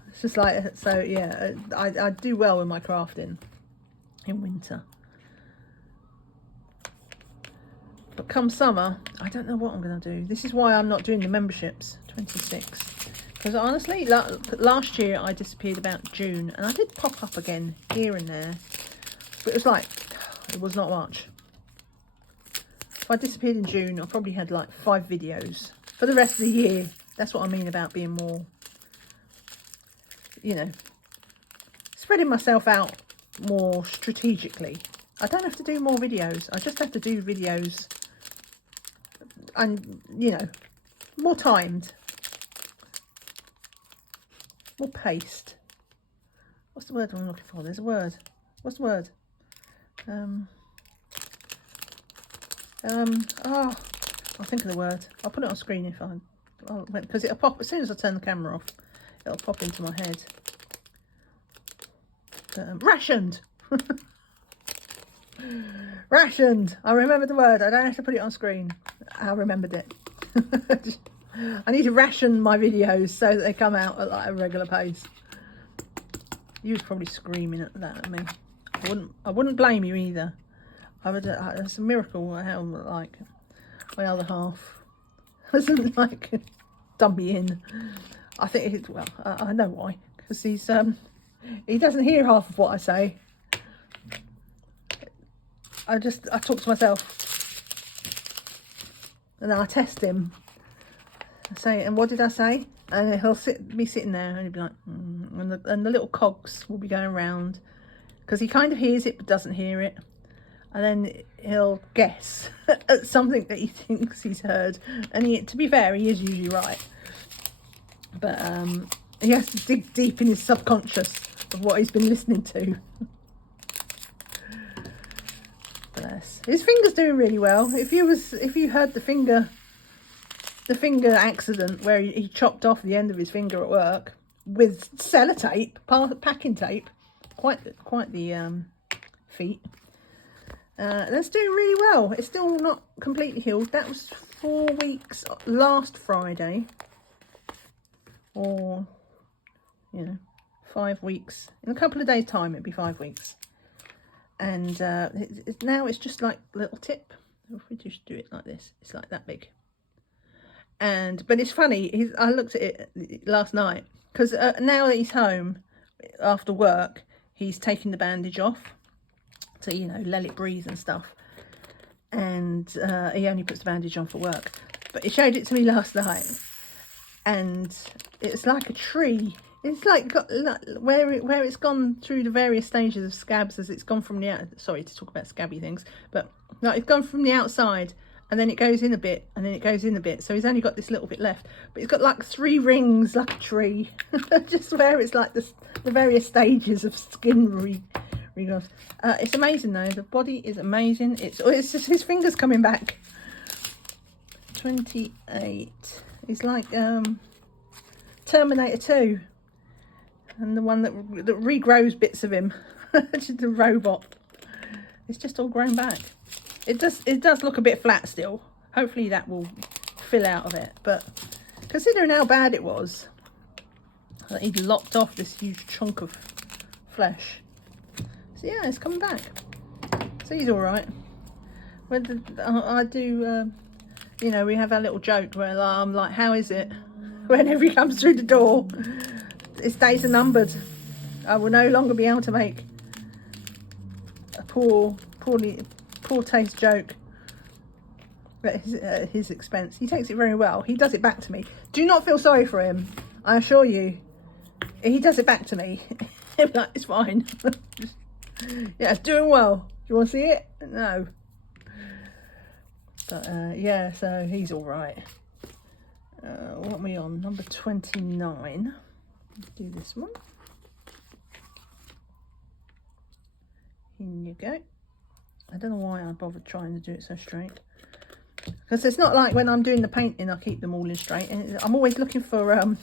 It's just like, so yeah, I do well with my crafting in winter. But come summer, I don't know what I'm going to do. This is why I'm not doing the memberships, 26. Because honestly, last year I disappeared about June, and I did pop up again here and there. But it was like, it was not much. If I disappeared in June, I probably had like 5 videos. For the rest of the year, that's what I mean about being more, you know, spreading myself out more strategically. I don't have to do more videos. I just have to do videos and, you know, more timed, more paced. What's the word I'm looking for? There's a word. What's the word? I'll think of the word. I'll put it on screen if because it'll pop as soon as I turn the camera off. It'll pop into my head. Rationed. Rationed. I remembered the word. I don't have to put it on screen. I remembered it. I need to ration my videos so that they come out at like a regular pace. You was probably screaming at that at me. I wouldn't blame you either. It's a miracle how like my other half hasn't like done me in. I think well, I know why, because he doesn't hear half of what I say. I talk to myself, and then I test him. I say, and what did I say? And he'll be sitting there, and he'll be like, and the little cogs will be going around, because he kind of hears it but doesn't hear it, and then he'll guess at something that he thinks he's heard, and to be fair, he is usually right, but he has to dig deep in his subconscious of what he's been listening to. Bless. His finger's doing really well. If you heard the finger accident where he chopped off the end of his finger at work with sellotape, packing tape, quite the feat. That's doing really well. It's still not completely healed. That was 4 weeks last Friday, or 5 weeks. In a couple of days' time, it'd be 5 weeks. And now it's just like a little tip. If we just do it like this, it's like that big. But it's funny, I looked at it last night, because now that he's home after work, he's taking the bandage off to, let it breathe and stuff. And he only puts the bandage on for work. But he showed it to me last night, and it's like a tree. It's like where it's gone through the various stages of scabs, as it's gone from the sorry to talk about scabby things, but no, it's gone from the outside, and then it goes in a bit, and then it goes in a bit. So he's only got this little bit left, but it's got like 3 rings, like a tree, just where it's like the various stages of skin regrowth. It's amazing though. The body is amazing. It's just his fingers coming back. 28. He's like Terminator 2. And the one that regrows bits of him, just the robot. It's just all grown back. It does look a bit flat still. Hopefully that will fill out of it. But considering how bad it was, that he'd lopped off this huge chunk of flesh. So yeah, it's coming back. So he's all right. I do, we have our little joke where I'm like, how is it? Whenever he comes through the door. His days are numbered. I will no longer be able to make a poor taste joke at his expense. He takes it very well. He does it back to me. Do not feel sorry for him. I assure you, he does it back to me. Like, it's fine. Yeah, it's doing well. Do you want to see it? No. But yeah, so he's all right. What are we on? Number 29. Let's do this one. In you go. I don't know why I bothered trying to do it so straight. Because it's not like when I'm doing the painting, I keep them all in straight. And I'm always looking for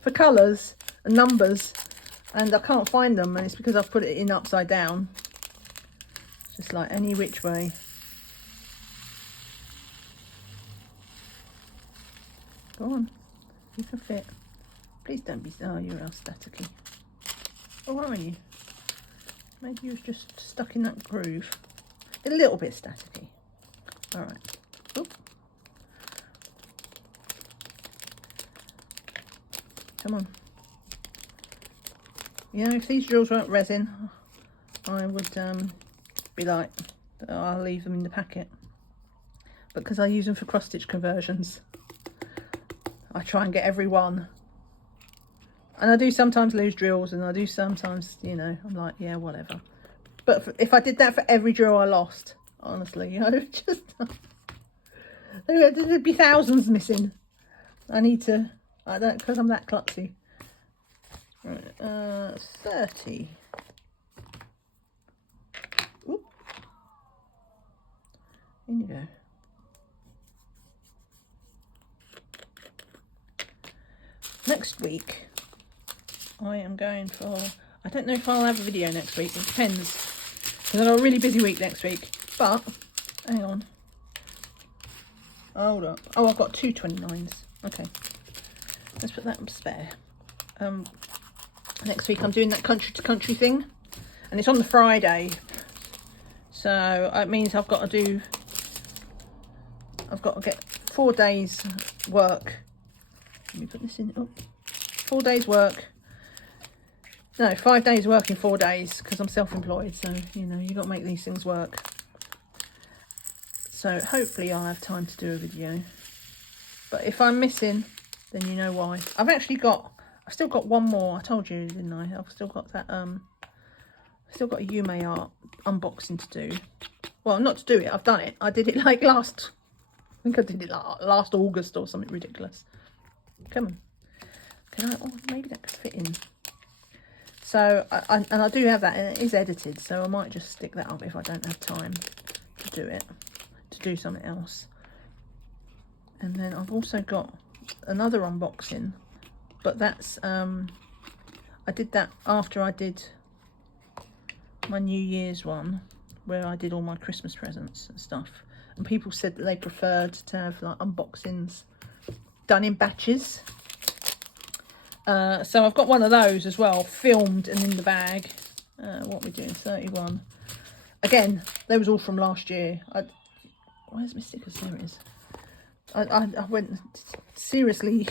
for colours and numbers, and I can't find them. And it's because I've put it in upside down. Just like any which way. Go on, you can fit. Please don't be. Oh, you're all staticky. Oh, are you? Maybe you was just stuck in that groove. A little bit staticky. All right. Oop. Come on. You know, if these drills weren't resin, I would be like, oh, I'll leave them in the packet. But because I use them for cross stitch conversions, I try and get every one. And I do sometimes lose drills, and I do sometimes, you know, I'm like, yeah, whatever. But if I did that for every drill I lost, honestly, you know, just there'd be thousands missing. I need to, I don't, because I'm that klutzy. Right, 30. Oop. In you go. Next week, I am going for, I don't know if I'll have a video next week, it depends, because I've got a really busy week next week, but, hang on, hold up, oh, I've got two 29s, okay, let's put that in spare. Next week I'm doing that country to country thing, and it's on the Friday, so it means I've got to get 4 days work. Let me put this in. Oh, 4 days work. No, 5 days work in 4 days, because I'm self-employed. So, you know, you've got to make these things work. So hopefully I'll have time to do a video. But if I'm missing, then you know why. I've still got one more. I told you, didn't I? I've still got that, I've still got a Yume art unboxing to do. Well, not to do it. I've done it. I did it like I think I did it like last August or something ridiculous. Come on. Can I? Oh, maybe that could fit in. So, and I do have that, and it is edited, so I might just stick that up if I don't have time to do it, to do something else. And then I've also got another unboxing, but that's, I did that after I did my New Year's one, where I did all my Christmas presents and stuff. And people said that they preferred to have like unboxings done in batches. So I've got one of those as well, filmed and in the bag. What are we doing? 31. Again, they was all from last year. Where's my stickers? There it is. I went seriously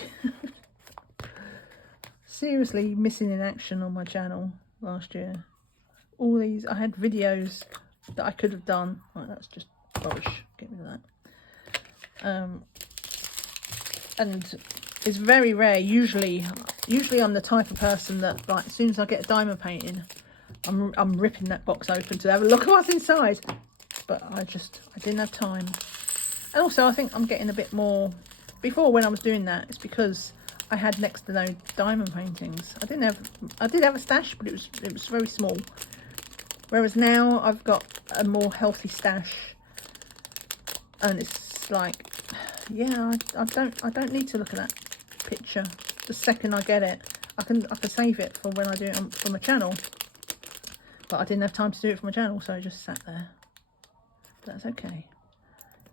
missing in action on my channel last year. All these, I had videos that I could have done. Right, that's just rubbish. Get rid of that. And it's very rare. Usually I'm the type of person that, like, as soon as I get a diamond painting, I'm ripping that box open to have a look at what's inside. But I didn't have time. And also I think I'm getting a bit more. Before, when I was doing that, it's because I had next to no diamond paintings. I did have a stash, but it was very small. Whereas now I've got a more healthy stash, and it's like, yeah, I don't need to look at that picture the second I get it. I can save it for when I do it for my channel, but I didn't have time to do it for my channel, so I just sat there. That's okay.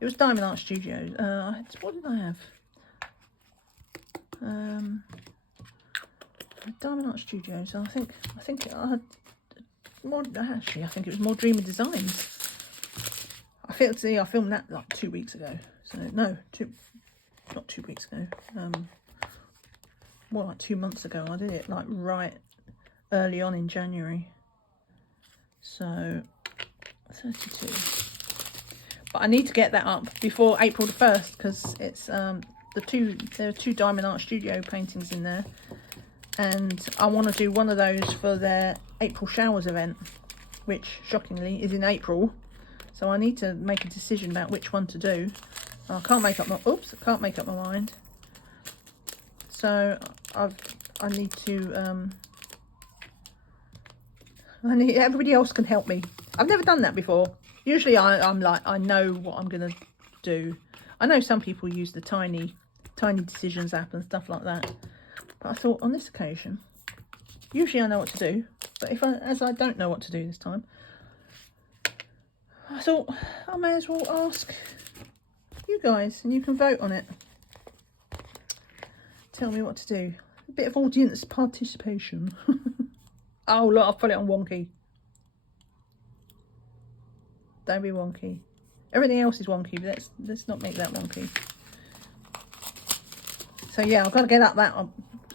It was Diamond Art Studios. What did I have? Diamond Art Studios. I think I had more. Actually, I think it was more Dreamer Designs. I filmed that like 2 weeks ago. So no, not 2 weeks ago. More like 2 months ago. I did it like right early on in January. So 32. But I need to get that up before April the 1st, because it's there are two Diamond Art Studio paintings in there, and I want to do one of those for their April Showers event, which shockingly is in April. So I need to make a decision about which one to do. I can't make up my mind. So I need to everybody else can help me. I've never done that before. Usually I'm like, I know what I'm going to do. I know some people use the tiny decisions app and stuff like that. But I thought on this occasion, usually I know what to do. But as I don't know what to do this time, I thought I may as well ask you guys and you can vote on it. Tell me what to do. A bit of audience participation. Oh look, I've put it on wonky. Don't be wonky. Everything else is wonky, but let's not make that wonky. So yeah, I've got to get up that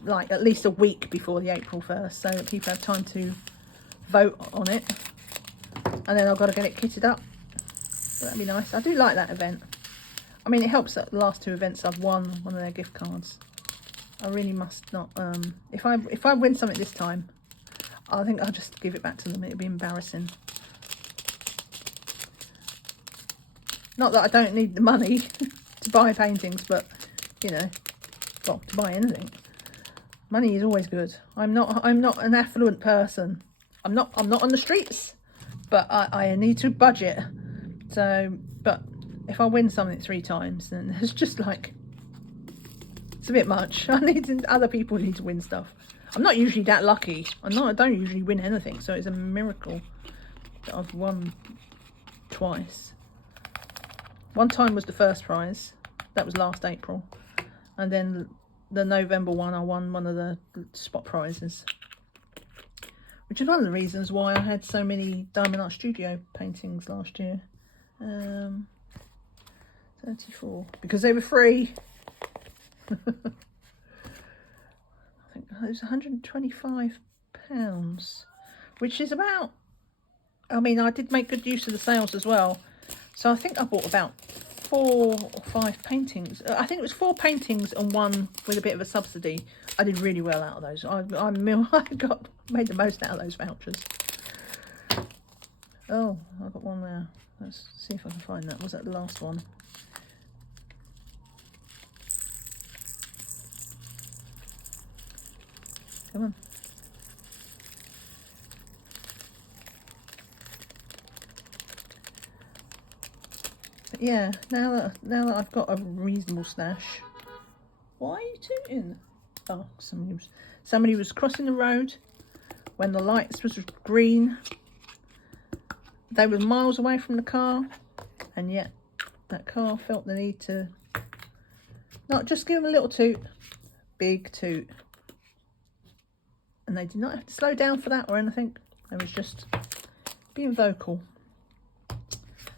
like at least a week before the April 1st so that people have time to vote on it. And then I've got to get it kitted up. So that'd be nice. I do like that event. I mean, it helps that the last two events I've won one of their gift cards. I really must not. If I win something this time, I think I'll just give it back to them. It'd be embarrassing. Not that I don't need the money to buy paintings, but you know, well, to buy anything. Money is always good. I'm not an affluent person. I'm not on the streets, but I need to budget. So, but if I win something 3 times, then it's just like, it's a bit much. Other people need to win stuff. I'm not usually that lucky. I don't usually win anything, so it's a miracle that I've won twice. One time was the first prize. That was last April. And then the November one, I won one of the spot prizes. Which is one of the reasons why I had so many Diamond Art Studio paintings last year. 34. Because they were free. I think it was £125. Which is about... I mean, I did make good use of the sales as well. So I think I bought about 4 or 5 paintings. I think it was 4 paintings and 1 with a bit of a subsidy. I did really well out of those. I made the most out of those vouchers. Oh, I've got one there. Let's see if I can find that. Was that the last one? Come on. But yeah, now that I've got a reasonable stash. Why are you tooting? Oh, somebody was crossing the road when the lights was green. They were miles away from the car, and yet that car felt the need to not just give them a little toot, big toot. And they did not have to slow down for that or anything. They was just being vocal.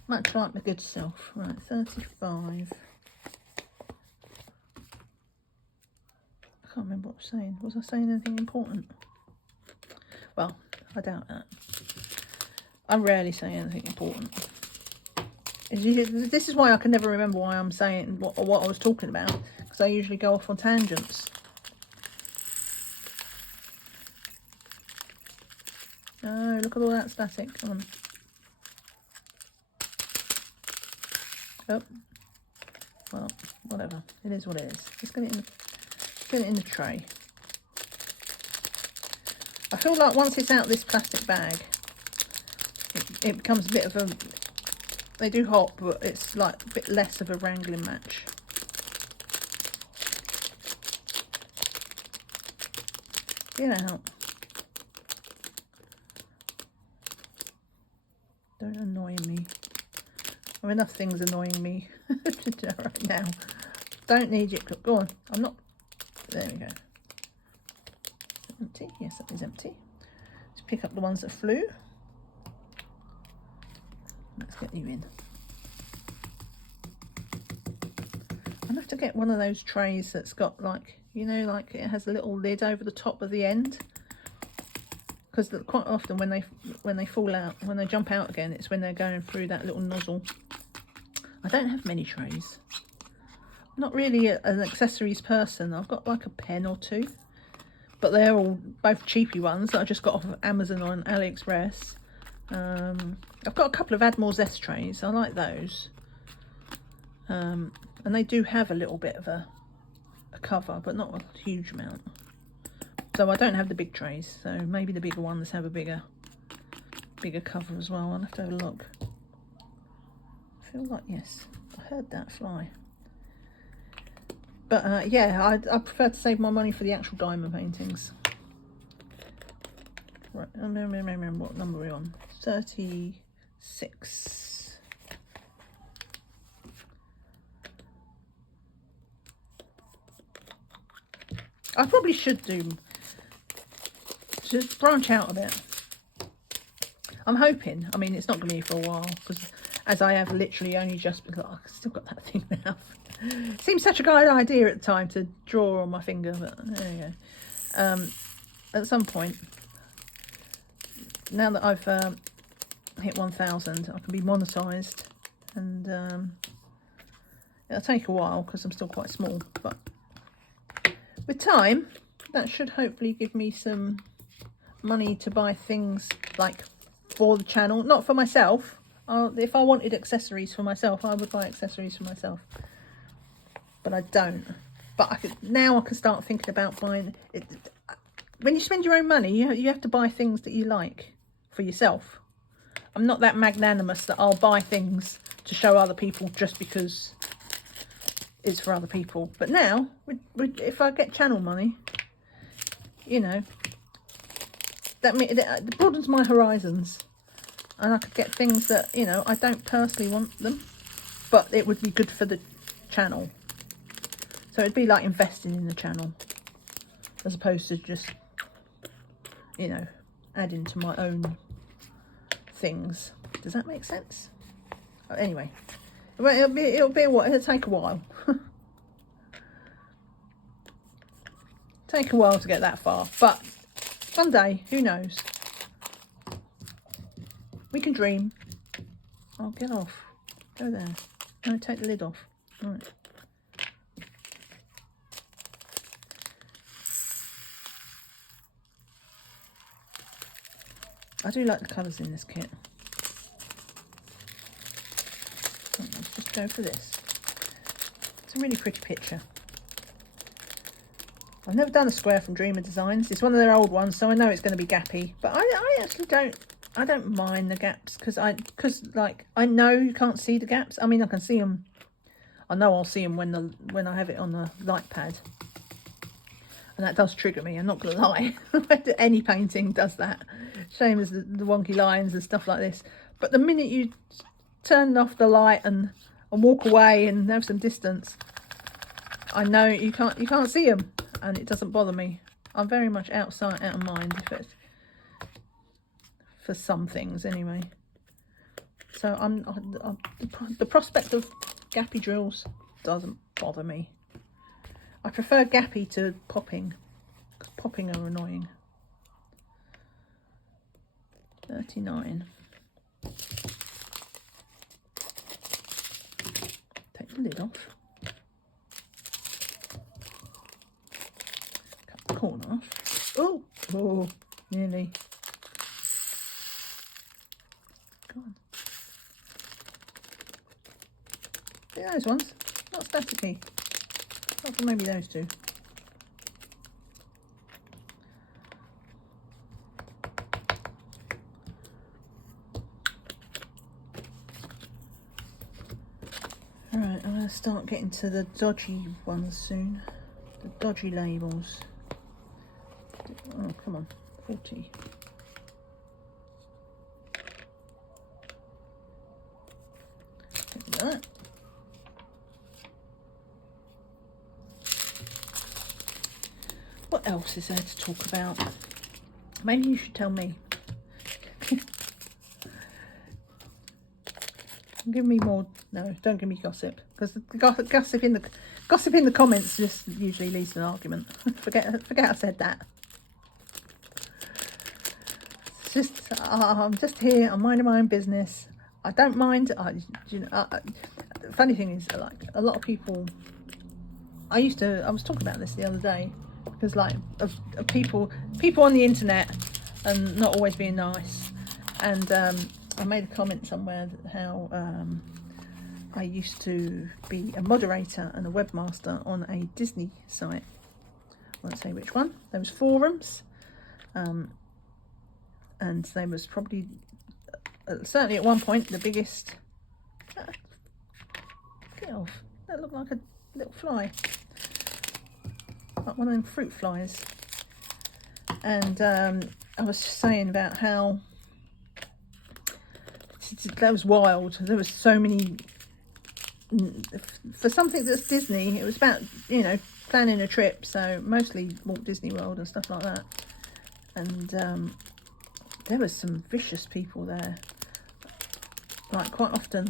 Much like my good self. Right, 35. I can't remember what I was saying. Was I saying anything important? Well, I doubt that. I rarely say anything important. This is why I can never remember why I'm saying what I was talking about. Because I usually go off on tangents. Oh, look at all that static. Come on. Oh, well, whatever. It is what it is. Just get it in the tray. I feel like once it's out of this plastic bag, it becomes a bit of a... They do hop, but it's like a bit less of a wrangling match. Get out. Don't annoy me. I have enough things annoying me right now. Don't need you. Go on. I'm not... There we go. Empty? Yes, that is empty. Let's pick up the ones that flew. Let's get you in. I'll have to get one of those trays that's got like, you know, like it has a little lid over the top of the end. Because quite often when they fall out, when they jump out again, it's when they're going through that little nozzle. I don't have many trays. I'm not really an accessories person. I've got like a pen or 2. But they're all both cheapy ones that I just got off of Amazon or on AliExpress. I've got a couple of Admiral's S trays. I like those. And they do have a little bit of a cover, but not a huge amount. So I don't have the big trays. So maybe the bigger ones have a bigger cover as well. I'll have to have a look. feel like, yes, I heard that fly. But yeah, I prefer to save my money for the actual diamond paintings. Right, I remember what number we're on. 36. I probably should just branch out a bit. I'm hoping, I mean, it's not going to be for a while, because as I have literally only just, I've still got that thing now. Seems such a good idea at the time to draw on my finger, but there you go. At some point, now that I've hit 1,000, I can be monetised, and it'll take a while because I'm still quite small, but with time, that should hopefully give me some money to buy things like for the channel, not for myself. If I wanted accessories for myself, I would buy accessories for myself, but I don't. But now I can start thinking about buying it. When you spend your own money, you have to buy things that you like for yourself. I'm not that magnanimous that I'll buy things to show other people just because it's for other people. But now, if I get channel money, you know, that broadens my horizons, and I could get things that, you know, I don't personally want them, but it would be good for the channel. So it'd be like investing in the channel, as opposed to just, you know, adding to my own things. Does that make sense? Anyway, it'll take a while. Take a while to get that far, but one day, who knows? We can dream. Oh, get off. Go there. No, take the lid off. All right. I do like the colours in this kit. Let's just go for this. It's a really pretty picture. I've never done a square from Dreamer Designs. It's one of their old ones, so I know it's going to be gappy. But I actually don't mind the gaps, because like I know you can't see the gaps. I mean, I can see them. I know I'll see them when I have it on the light pad, and that does trigger me. I'm not gonna lie. Any painting does that. Same as the wonky lines and stuff like this. But the minute you turn off the light and walk away and have some distance, I know you can't see them, and it doesn't bother me. I'm very much out of sight, out of mind, if it's for some things anyway. So the prospect of gappy drills doesn't bother me. I prefer gappy to popping, because popping are annoying. 39. Take the lid off. Cut the corner off. Oh, nearly. Go on. See those ones? Not staticky. Apart from maybe those two. Alright, I'm going to start getting to the dodgy ones soon. The dodgy labels. Oh, come on. 40. Take that. What else is there to talk about? Maybe you should tell me. Give me more. No, don't give me gossip, because the gossip in the comments just usually leads to an argument. forget I said that. It's just I'm just here. I'm minding my own business. I don't mind. The funny thing is, like, a lot of people. I was talking about this the other day, because like of people on the internet and not always being nice, and I made a comment somewhere that how I used to be a moderator and a webmaster on a Disney site. I won't say which one. There was forums, and they was probably certainly at one point the biggest Get off. That looked like a little fly. Like one of them fruit flies. And I was just saying about how that was wild. There was so many, for something that's Disney, it was about, you know, planning a trip, so mostly Walt Disney World and stuff like that. And there was some vicious people there. Like, quite often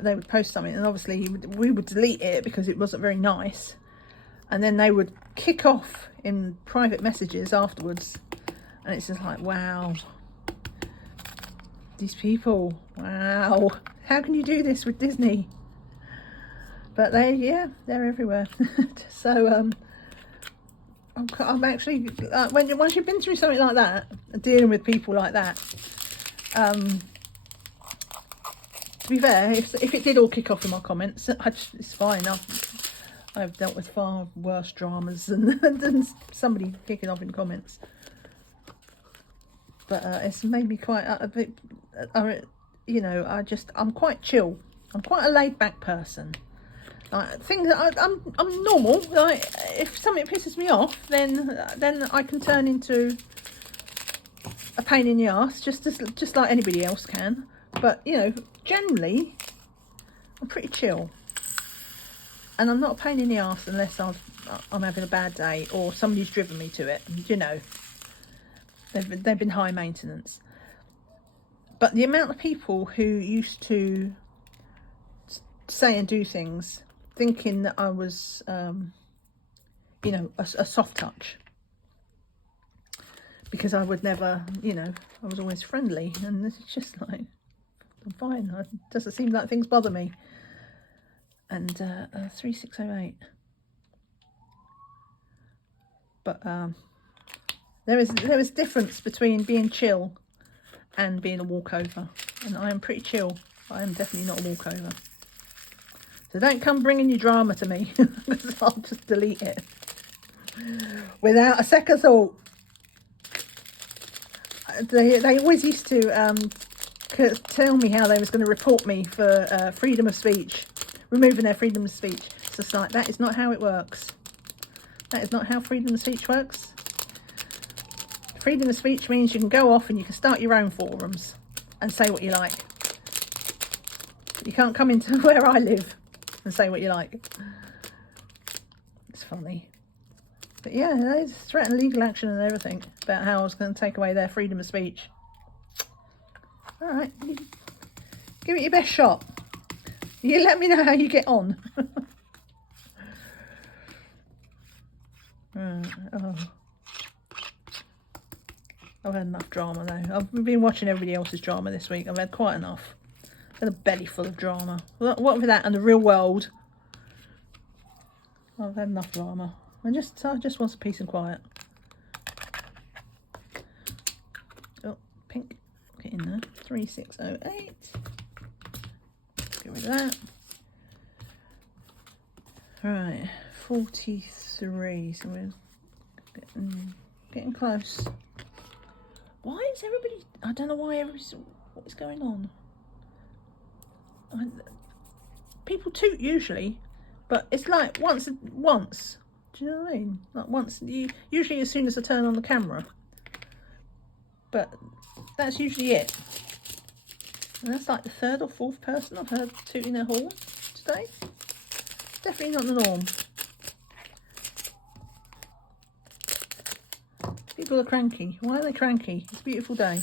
they would post something, and obviously we would delete it because it wasn't very nice, and then they would kick off in private messages afterwards, and it's just like, wow, these people, wow, how can you do this with Disney? But they're everywhere. So I'm actually once you've been through something like that, dealing with people like that, to be fair, if it did all kick off in my comments, it's fine. I've dealt with far worse dramas than somebody kicking off in comments. But it's made me quite a bit, you know, I'm quite chill. I'm quite a laid back person. Like, things I'm normal. Like, if something pisses me off, then I can turn into a pain in the arse, just like anybody else can. But, you know, generally, I'm pretty chill. And I'm not a pain in the arse unless I'm having a bad day or somebody's driven me to it. You know, they've been high maintenance. But the amount of people who used to say and do things thinking that I was, you know, a soft touch. Because I would never, you know, I was always friendly. And it's just like, I'm fine. It doesn't seem like things bother me. And 3608. But there is difference between being chill and being a walkover. And I am pretty chill. I am definitely not a walkover. So don't come bringing your drama to me, because I'll just delete it without a second thought. They always used to tell me how they was going to report me for freedom of speech, removing their freedom of speech. It's just like, that is not how it works. That is not how freedom of speech works. Freedom of speech means you can go off and you can start your own forums and say what you like. You can't come into where I live and say what you like. It's funny. But yeah, they threatened legal action and everything about how I was going to take away their freedom of speech. All right, give it your best shot. You let me know how you get on. Oh. I've had enough drama though. I've been watching everybody else's drama this week. I've had quite enough. I've had a belly full of drama. What with that and the real world? I've had enough drama. I just want some peace and quiet. Oh, pink. Get in there. 3608. Get rid of that. Right, 43. So we're getting close. Why is everybody? I don't know why everybody's. What is going on? People toot usually, but it's like once. Do you know what I mean? Like once. Usually as soon as I turn on the camera. But that's usually it. And that's like the third or fourth person I've heard tooting their horn today. Definitely not the norm. People are cranky. Why are they cranky? It's a beautiful day.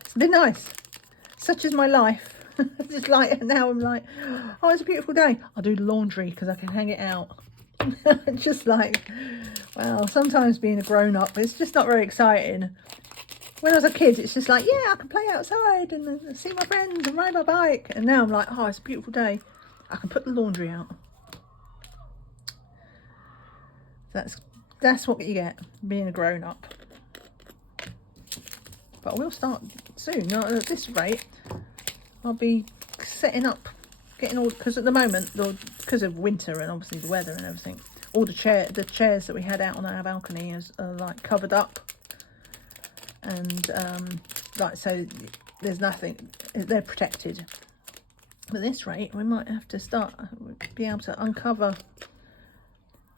It's been nice. Such is my life. Just like now I'm like, oh, it's a beautiful day. I'll do the laundry because I can hang it out. Just like, well, sometimes being a grown-up, it's just not very exciting. When I was a kid, it's just like, yeah, I can play outside and see my friends and ride my bike. And now I'm like, oh, it's a beautiful day. I can put the laundry out. That's what you get being a grown-up. But I will start soon. At this rate, I'll be setting up, getting all, because at the moment, because of winter and obviously the weather and everything, all the chairs that we had out on our balcony are like covered up, and like, so there's nothing, they're protected. At this rate, we might have to be able to uncover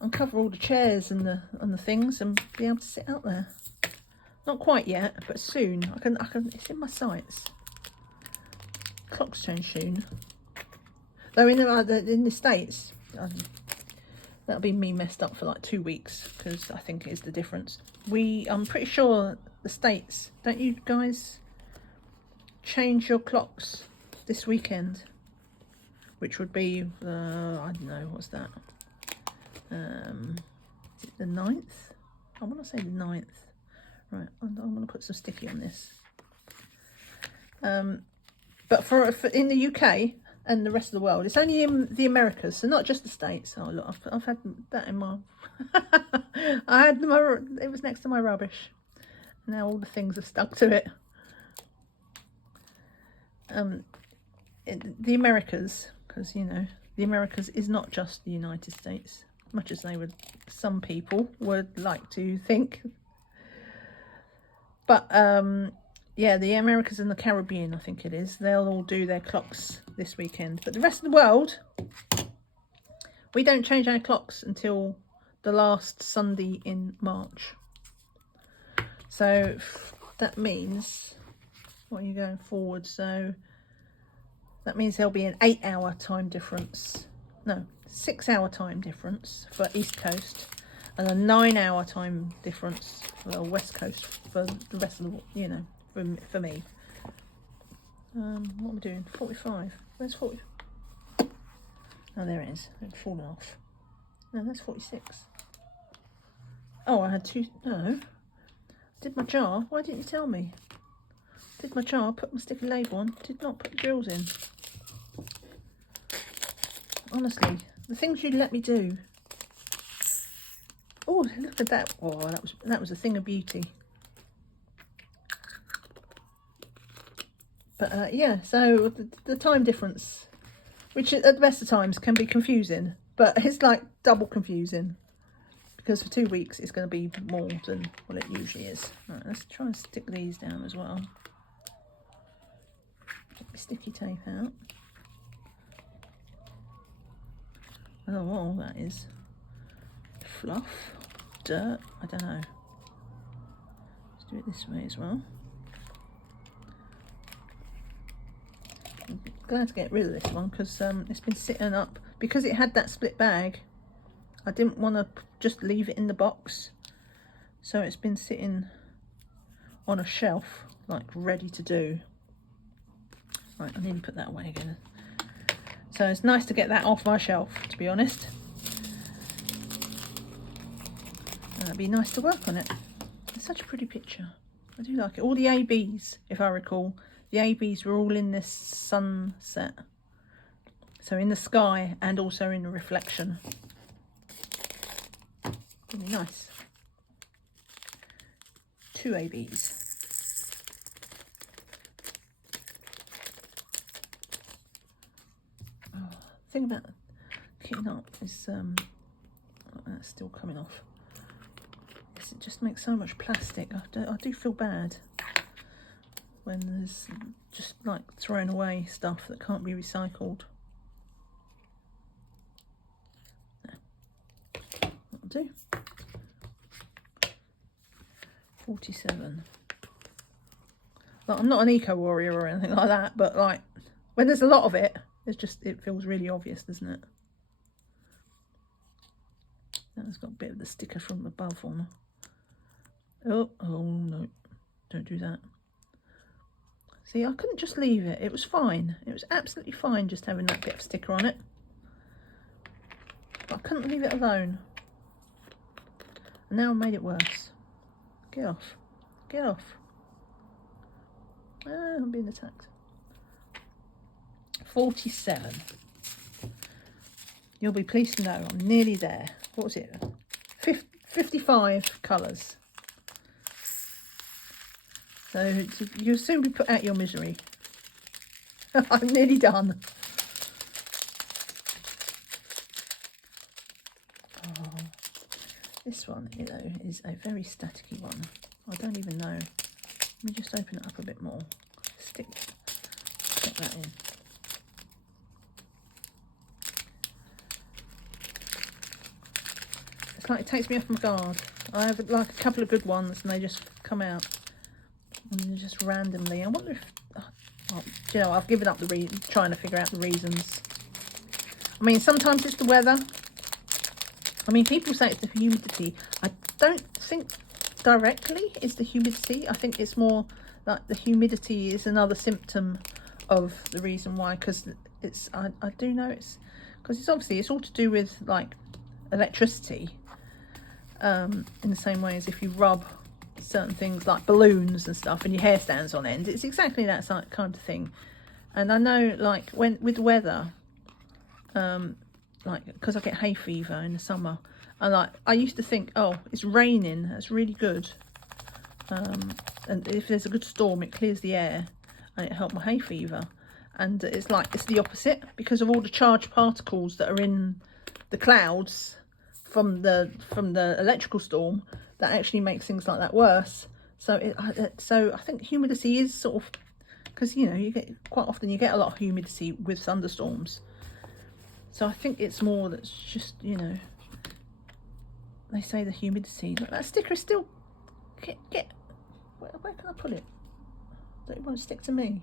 all the chairs and the things and be able to sit out there. Not quite yet, but soon. I can. It's in my sights. Clocks change soon. Though in the States, that'll be me messed up for like 2 weeks, because I think it is the difference. I'm pretty sure the States, don't you guys change your clocks this weekend? Which would be, I don't know, what's that? Is it the 9th? I want to say the 9th. Right, I'm going to put some sticky on this. But for in the UK and the rest of the world, it's only in the Americas, so not just the States. Oh look, I've had that in my. It was next to my rubbish. Now all the things are stuck to it. The Americas, because you know the Americas is not just the United States, much as some people would like to think. But yeah, the Americas and the Caribbean, I think it is, they'll all do their clocks this weekend. But the rest of the world, we don't change our clocks until the last Sunday in March. So that means, what are you going forward? So that means there'll be an 8-hour time difference. No, 6-hour time difference for East Coast. And a 9-hour time difference for the West Coast for the rest of the, you know, for me. What am I doing? 45. Where's 40? Oh, there it is. It's fallen off. No, that's 46. Oh, I had two. No. Did my jar. Why didn't you tell me? Did my jar, put my sticky label on, did not put the drills in. Honestly, the things you'd let me do. Oh, look at that. Oh, that was a thing of beauty. But yeah, so the time difference, which at the best of times can be confusing, but it's like double confusing, because for 2 weeks it's going to be more than what it usually is. Right, let's try and stick these down as well. Get the sticky tape out. I don't know what all that is. Fluff, dirt, I don't know. Let's do it this way as well. I'm glad to get rid of this one, because it's been sitting up, because it had that split bag. I didn't want to just leave it in the box, so it's been sitting on a shelf, like ready to do. Right, I need to put that away again. So it's nice to get that off my shelf, to be honest. It'd be nice to work on it. It's such a pretty picture. I do like it. All the ABs, if I recall, the ABs were all in this sunset. So in the sky and also in the reflection. Really nice. 2 ABs. The thing about kitting up is that's still coming off. It just makes so much plastic. I do feel bad when there's just like throwing away stuff that can't be recycled. That'll do. 47. Like, I'm not an eco warrior or anything like that, but like when there's a lot of it, it feels really obvious, doesn't it? That's got a bit of the sticker from above on. Oh no, don't do that. See, I couldn't just leave it. It was fine. It was absolutely fine just having that bit of sticker on it. But I couldn't leave it alone. And now I made it worse. Get off. Get off. Ah, I'm being attacked. 47. You'll be pleased to know I'm nearly there. What was it? 55 colours. So you'll soon be put out your misery. I'm nearly done. Oh, this one, you know, is a very staticky one. I don't even know. Let me just open it up a bit more. Stick that in. it's like it takes me off my guard. I have like a couple of good ones and they just come out and just randomly. I wonder if, oh, do you know, I've given up trying to figure out the reasons. I mean, sometimes it's the weather. I mean, people say it's the humidity. I don't think directly it's the humidity. I think it's more like the humidity is another symptom of the reason why, because it's, I do know it's, because it's obviously, it's all to do with like electricity, in the same way as if you rub certain things like balloons and stuff and your hair stands on end. It's exactly that kind of thing. And I know, like, when with weather, like, because I get hay fever in the summer, and like I used to think, oh, it's raining, that's really good, and if there's a good storm it clears the air and it helped my hay fever. And it's like, it's the opposite, because of all the charged particles that are in the clouds from the electrical storm, that actually makes things like that worse. So so I think humidity is sort of, because, you know, you get quite often, you get a lot of humidity with thunderstorms. So I think it's more that's just, you know, they say the humidity. Look, that sticker is still, where can I put it? That it won't stick to me.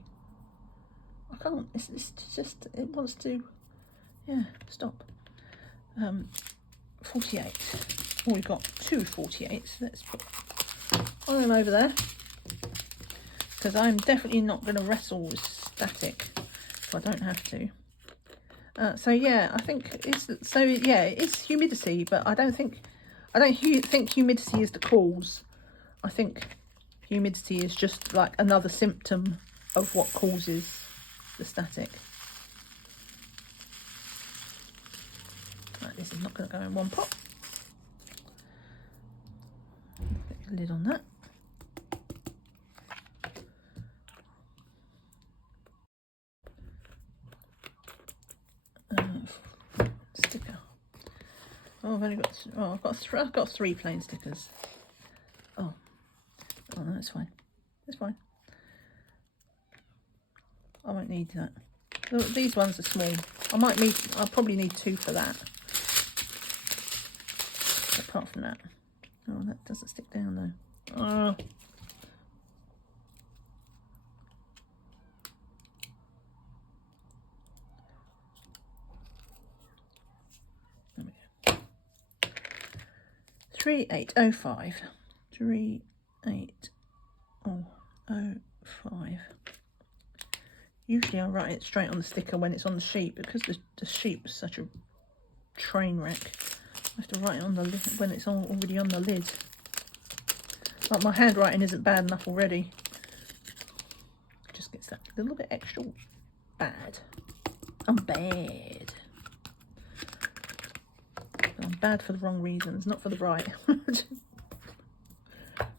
I can't, it's just, it wants to, yeah, stop. 48. Oh, we've got two 48s. Let's put one of them over there, because I'm definitely not going to wrestle with static if I don't have to. So yeah, I think it's, so yeah, it's humidity, but I don't think humidity is the cause. I think humidity is just like another symptom of what causes the static. Right, this is not going to go in one pot. Put the lid on that. Sticker. Oh, I've only got, oh, I've got 3 plain stickers. Oh, no, that's fine. That's fine. I won't need that. These ones are small. I'll probably need 2 for that. Apart from that. Oh, that doesn't stick down though. Oh. There we go. 3805. 3805. Usually I write it straight on the sticker when it's on the sheet, because the sheet was such a train wreck. I have to write it on the lid when it's already on the lid. Like, my handwriting isn't bad enough already. It just gets that little bit extra bad. I'm bad. I'm bad for the wrong reasons, not for the right.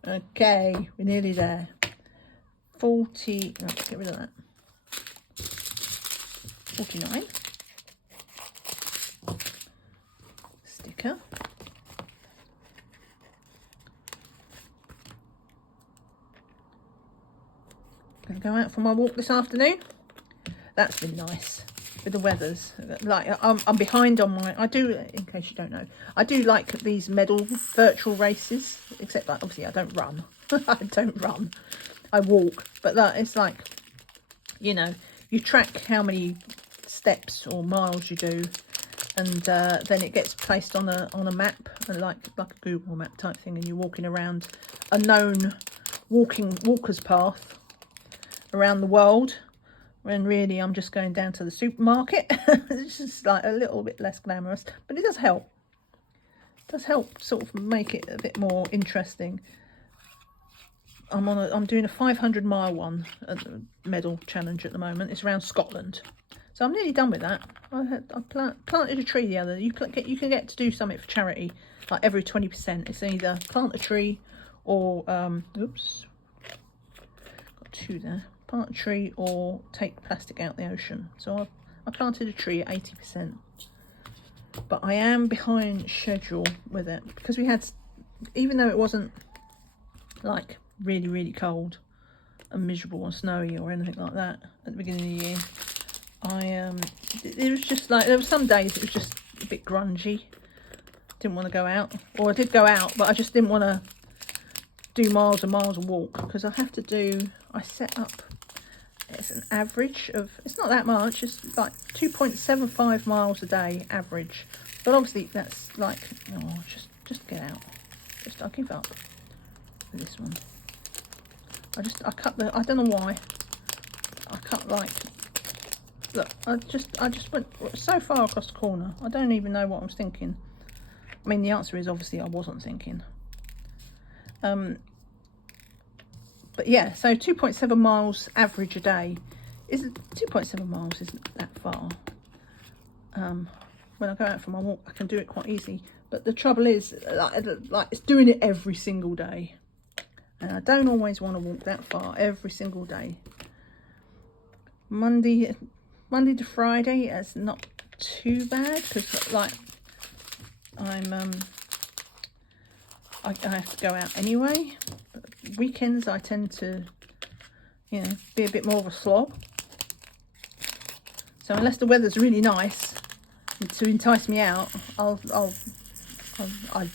Okay, we're nearly there. 40, no, let's get rid of that. 49. Sticker. Gonna go out for my walk this afternoon. That's been nice with the weathers. Like, I'm behind on my, I do, in case you don't know, I do like these medal virtual races, except like, obviously I don't run. I don't run, I walk. But that, it's like, you know, you track how many steps or miles you do, and then it gets placed on a map, like a Google map type thing, and you're walking around a known walker's path around the world, when really I'm just going down to the supermarket. It's just like a little bit less glamorous, but it does help. It does help sort of make it a bit more interesting. I'm doing a 500-mile one at the medal challenge at the moment. It's around Scotland, so I'm nearly done with that. I planted a tree the other. You can get to do something for charity, like every 20%. It's either plant a tree or oops, got 2 there. Plant a tree or take plastic out the ocean. So I planted a tree at 80%, but I am behind schedule with it, because we had, even though it wasn't like really cold and miserable and snowy or anything like that at the beginning of the year, it was just like, there were some days it was just a bit grungy, didn't want to go out, or I did go out, but I just didn't want to do miles and miles and walk, because I have to do, I set up, it's an average of, it's not that much, it's like 2.75 miles a day average, but obviously that's like, oh, just get out, I'll give up with this one. I cut the, I don't know why, I cut like, look, I just went so far across the corner, I don't even know what I was thinking. I mean, the answer is obviously I wasn't thinking. But yeah, so 2.7 miles average a day. 2.7 miles isn't that far. When I go out for my walk, I can do it quite easy. But the trouble is, like it's doing it every single day. And I don't always want to walk that far every single day. Monday to Friday, it's not too bad, because like I have to go out anyway. But weekends I tend to, you know, be a bit more of a slob. So unless the weather's really nice to entice me out, I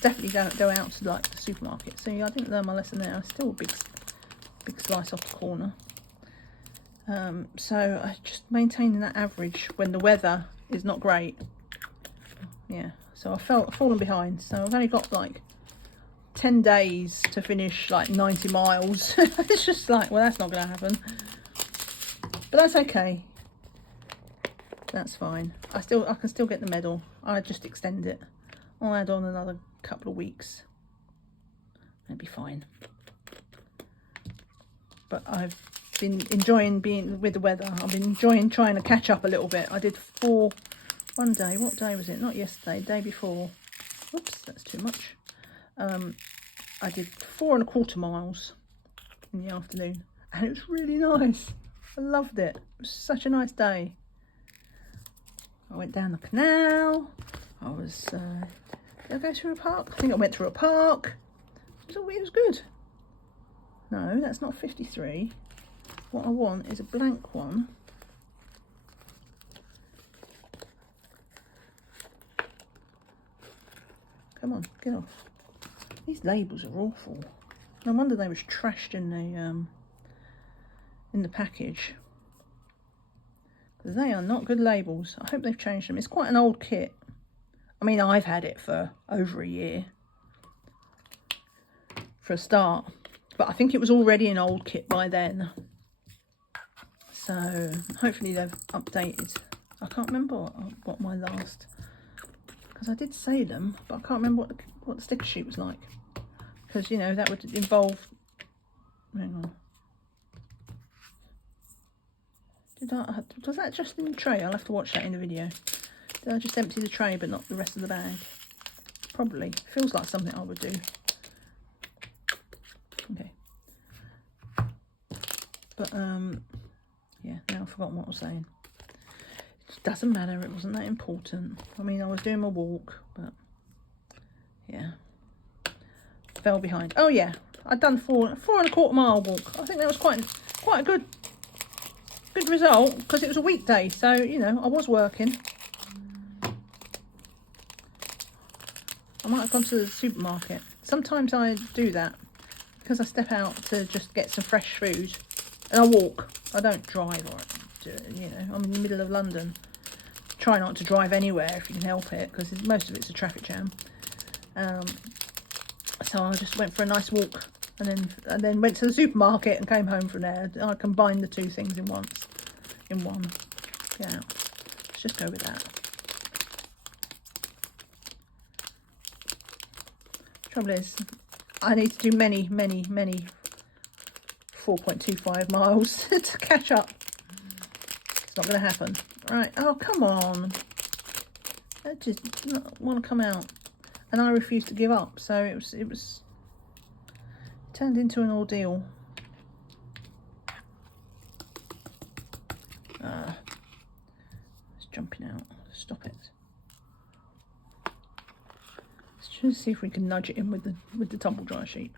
definitely don't go out to like the supermarket. So I didn't learn my lesson there. I still a big slice off the corner. So I just maintaining that average when the weather is not great. Yeah. So I've fallen behind. So I've only got like 10 days to finish like 90 miles. It's just like, well, that's not going to happen. But that's okay. That's fine. I can still get the medal. I just extend it. I'll add on another couple of weeks. It'll be fine. But I've been enjoying being with the weather. I've been enjoying trying to catch up a little bit. I did 4 one day. What day was it? Not yesterday, day before. Oops, that's too much. I did 4.25 miles in the afternoon, and it was really nice. I loved it. It was such a nice day. I went down the canal. I was, did I go through a park? I think I went through a park. It was good. No, that's not 53. What I want is a blank one. Come on, get off. These labels are awful. No wonder they was trashed in the package. Because they are not good labels. I hope they've changed them. It's quite an old kit. I mean, I've had it for over a year. For a start. But I think it was already an old kit by then. So, hopefully they've updated. I can't remember what my last... Because I did say them, but I can't remember what the sticker sheet was like. Because, you know, that would involve... Hang on. Was that just in the tray? I'll have to watch that in the video. Did I just empty the tray but not the rest of the bag? Probably. Feels like something I would do. Okay. But, yeah, now I've forgotten what I was saying. It doesn't matter, it wasn't that important. I mean, I was doing my walk, but, yeah. Fell behind. Oh, yeah, I'd done 4.25 mile walk. I think that was quite a good result, because it was a weekday, so, you know, I was working. I might have gone to the supermarket. Sometimes I do that, because I step out to just get some fresh food, and I walk. I don't drive, or you know, I'm in the middle of London. Try not to drive anywhere if you can help it, because most of it's a traffic jam. So I just went for a nice walk, and then went to the supermarket and came home from there. I combined the two things in one. Yeah, let's just go with that. Trouble is, I need to do many 4.25 miles to catch up. It's not going to happen. Right, oh come on. That just not want to come out. And I refused to give up, so it turned into an ordeal. It's jumping out. Stop it. Let's just see if we can nudge it in with the tumble dryer sheet.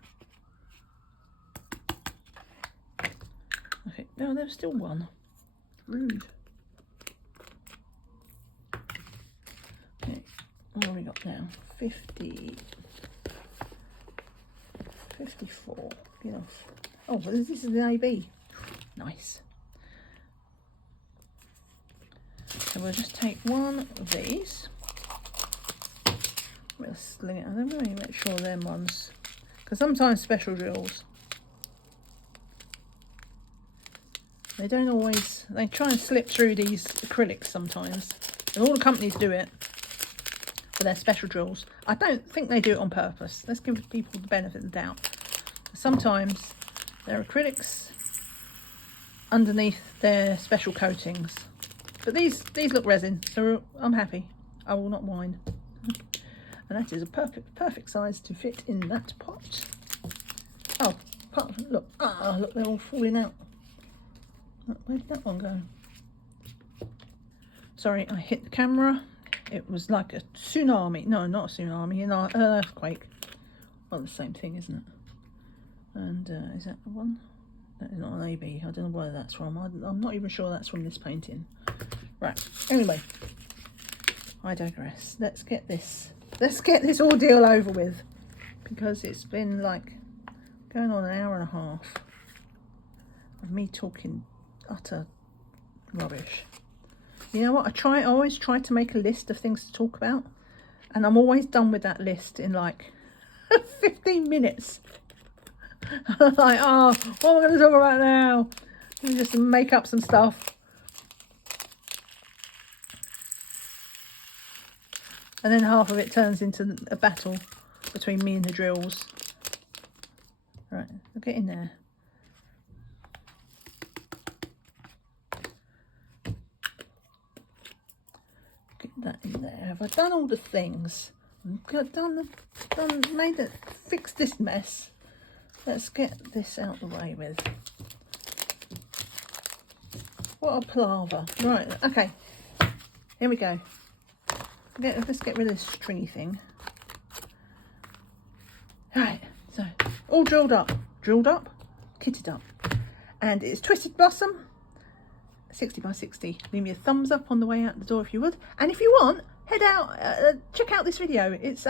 Okay, no, there's still one. Rude. Okay, what have we got now? 50, 54. You know. Oh, well, this is an AB. Nice. So we'll just take one of these. We'll sling it. I'm going to make sure them ones, because sometimes special drills, they don't always, they try and slip through these acrylics sometimes, and all the companies do it for their special drills. I don't think they do it on purpose. Let's give people the benefit of the doubt. Sometimes there are acrylics underneath their special coatings, but these look resin, so I'm happy. I will not whine. And that is a perfect size to fit in that pot. Oh, look, look, they're all falling out. Where did that one go? Sorry, I hit the camera. It was like a tsunami. No, not a tsunami, an earthquake. Well, the same thing, isn't it? And is that the one? That is not an AB. I don't know where that's from. I'm not even sure that's from this painting. Right, anyway, I digress. Let's get this ordeal over with, because it's been like going on an hour and a half of me talking utter rubbish. You know what, I always try to make a list of things to talk about, and I'm always done with that list in like 15 minutes. Like, oh, what am I going to talk about now? Let me just make up some stuff. And then half of it turns into a battle between me and the drills. Right, I'll get in there. Get that in there. Have I done all the things? Fixed this mess. Let's get this out the way with. What a palaver. Right, okay. Here we go. Let's get rid of this stringy thing. Right, so all drilled up, kitted up. And it's Twisted Blossom, 60 by 60. Leave me a thumbs up on the way out the door if you would. And if you want, head out, check out this video. It's,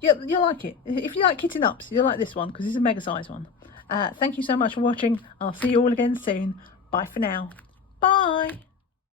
you'll like it. If you like kitting ups, you'll like this one, because it's a mega size one. Thank you so much for watching. I'll see you all again soon. Bye for now. Bye.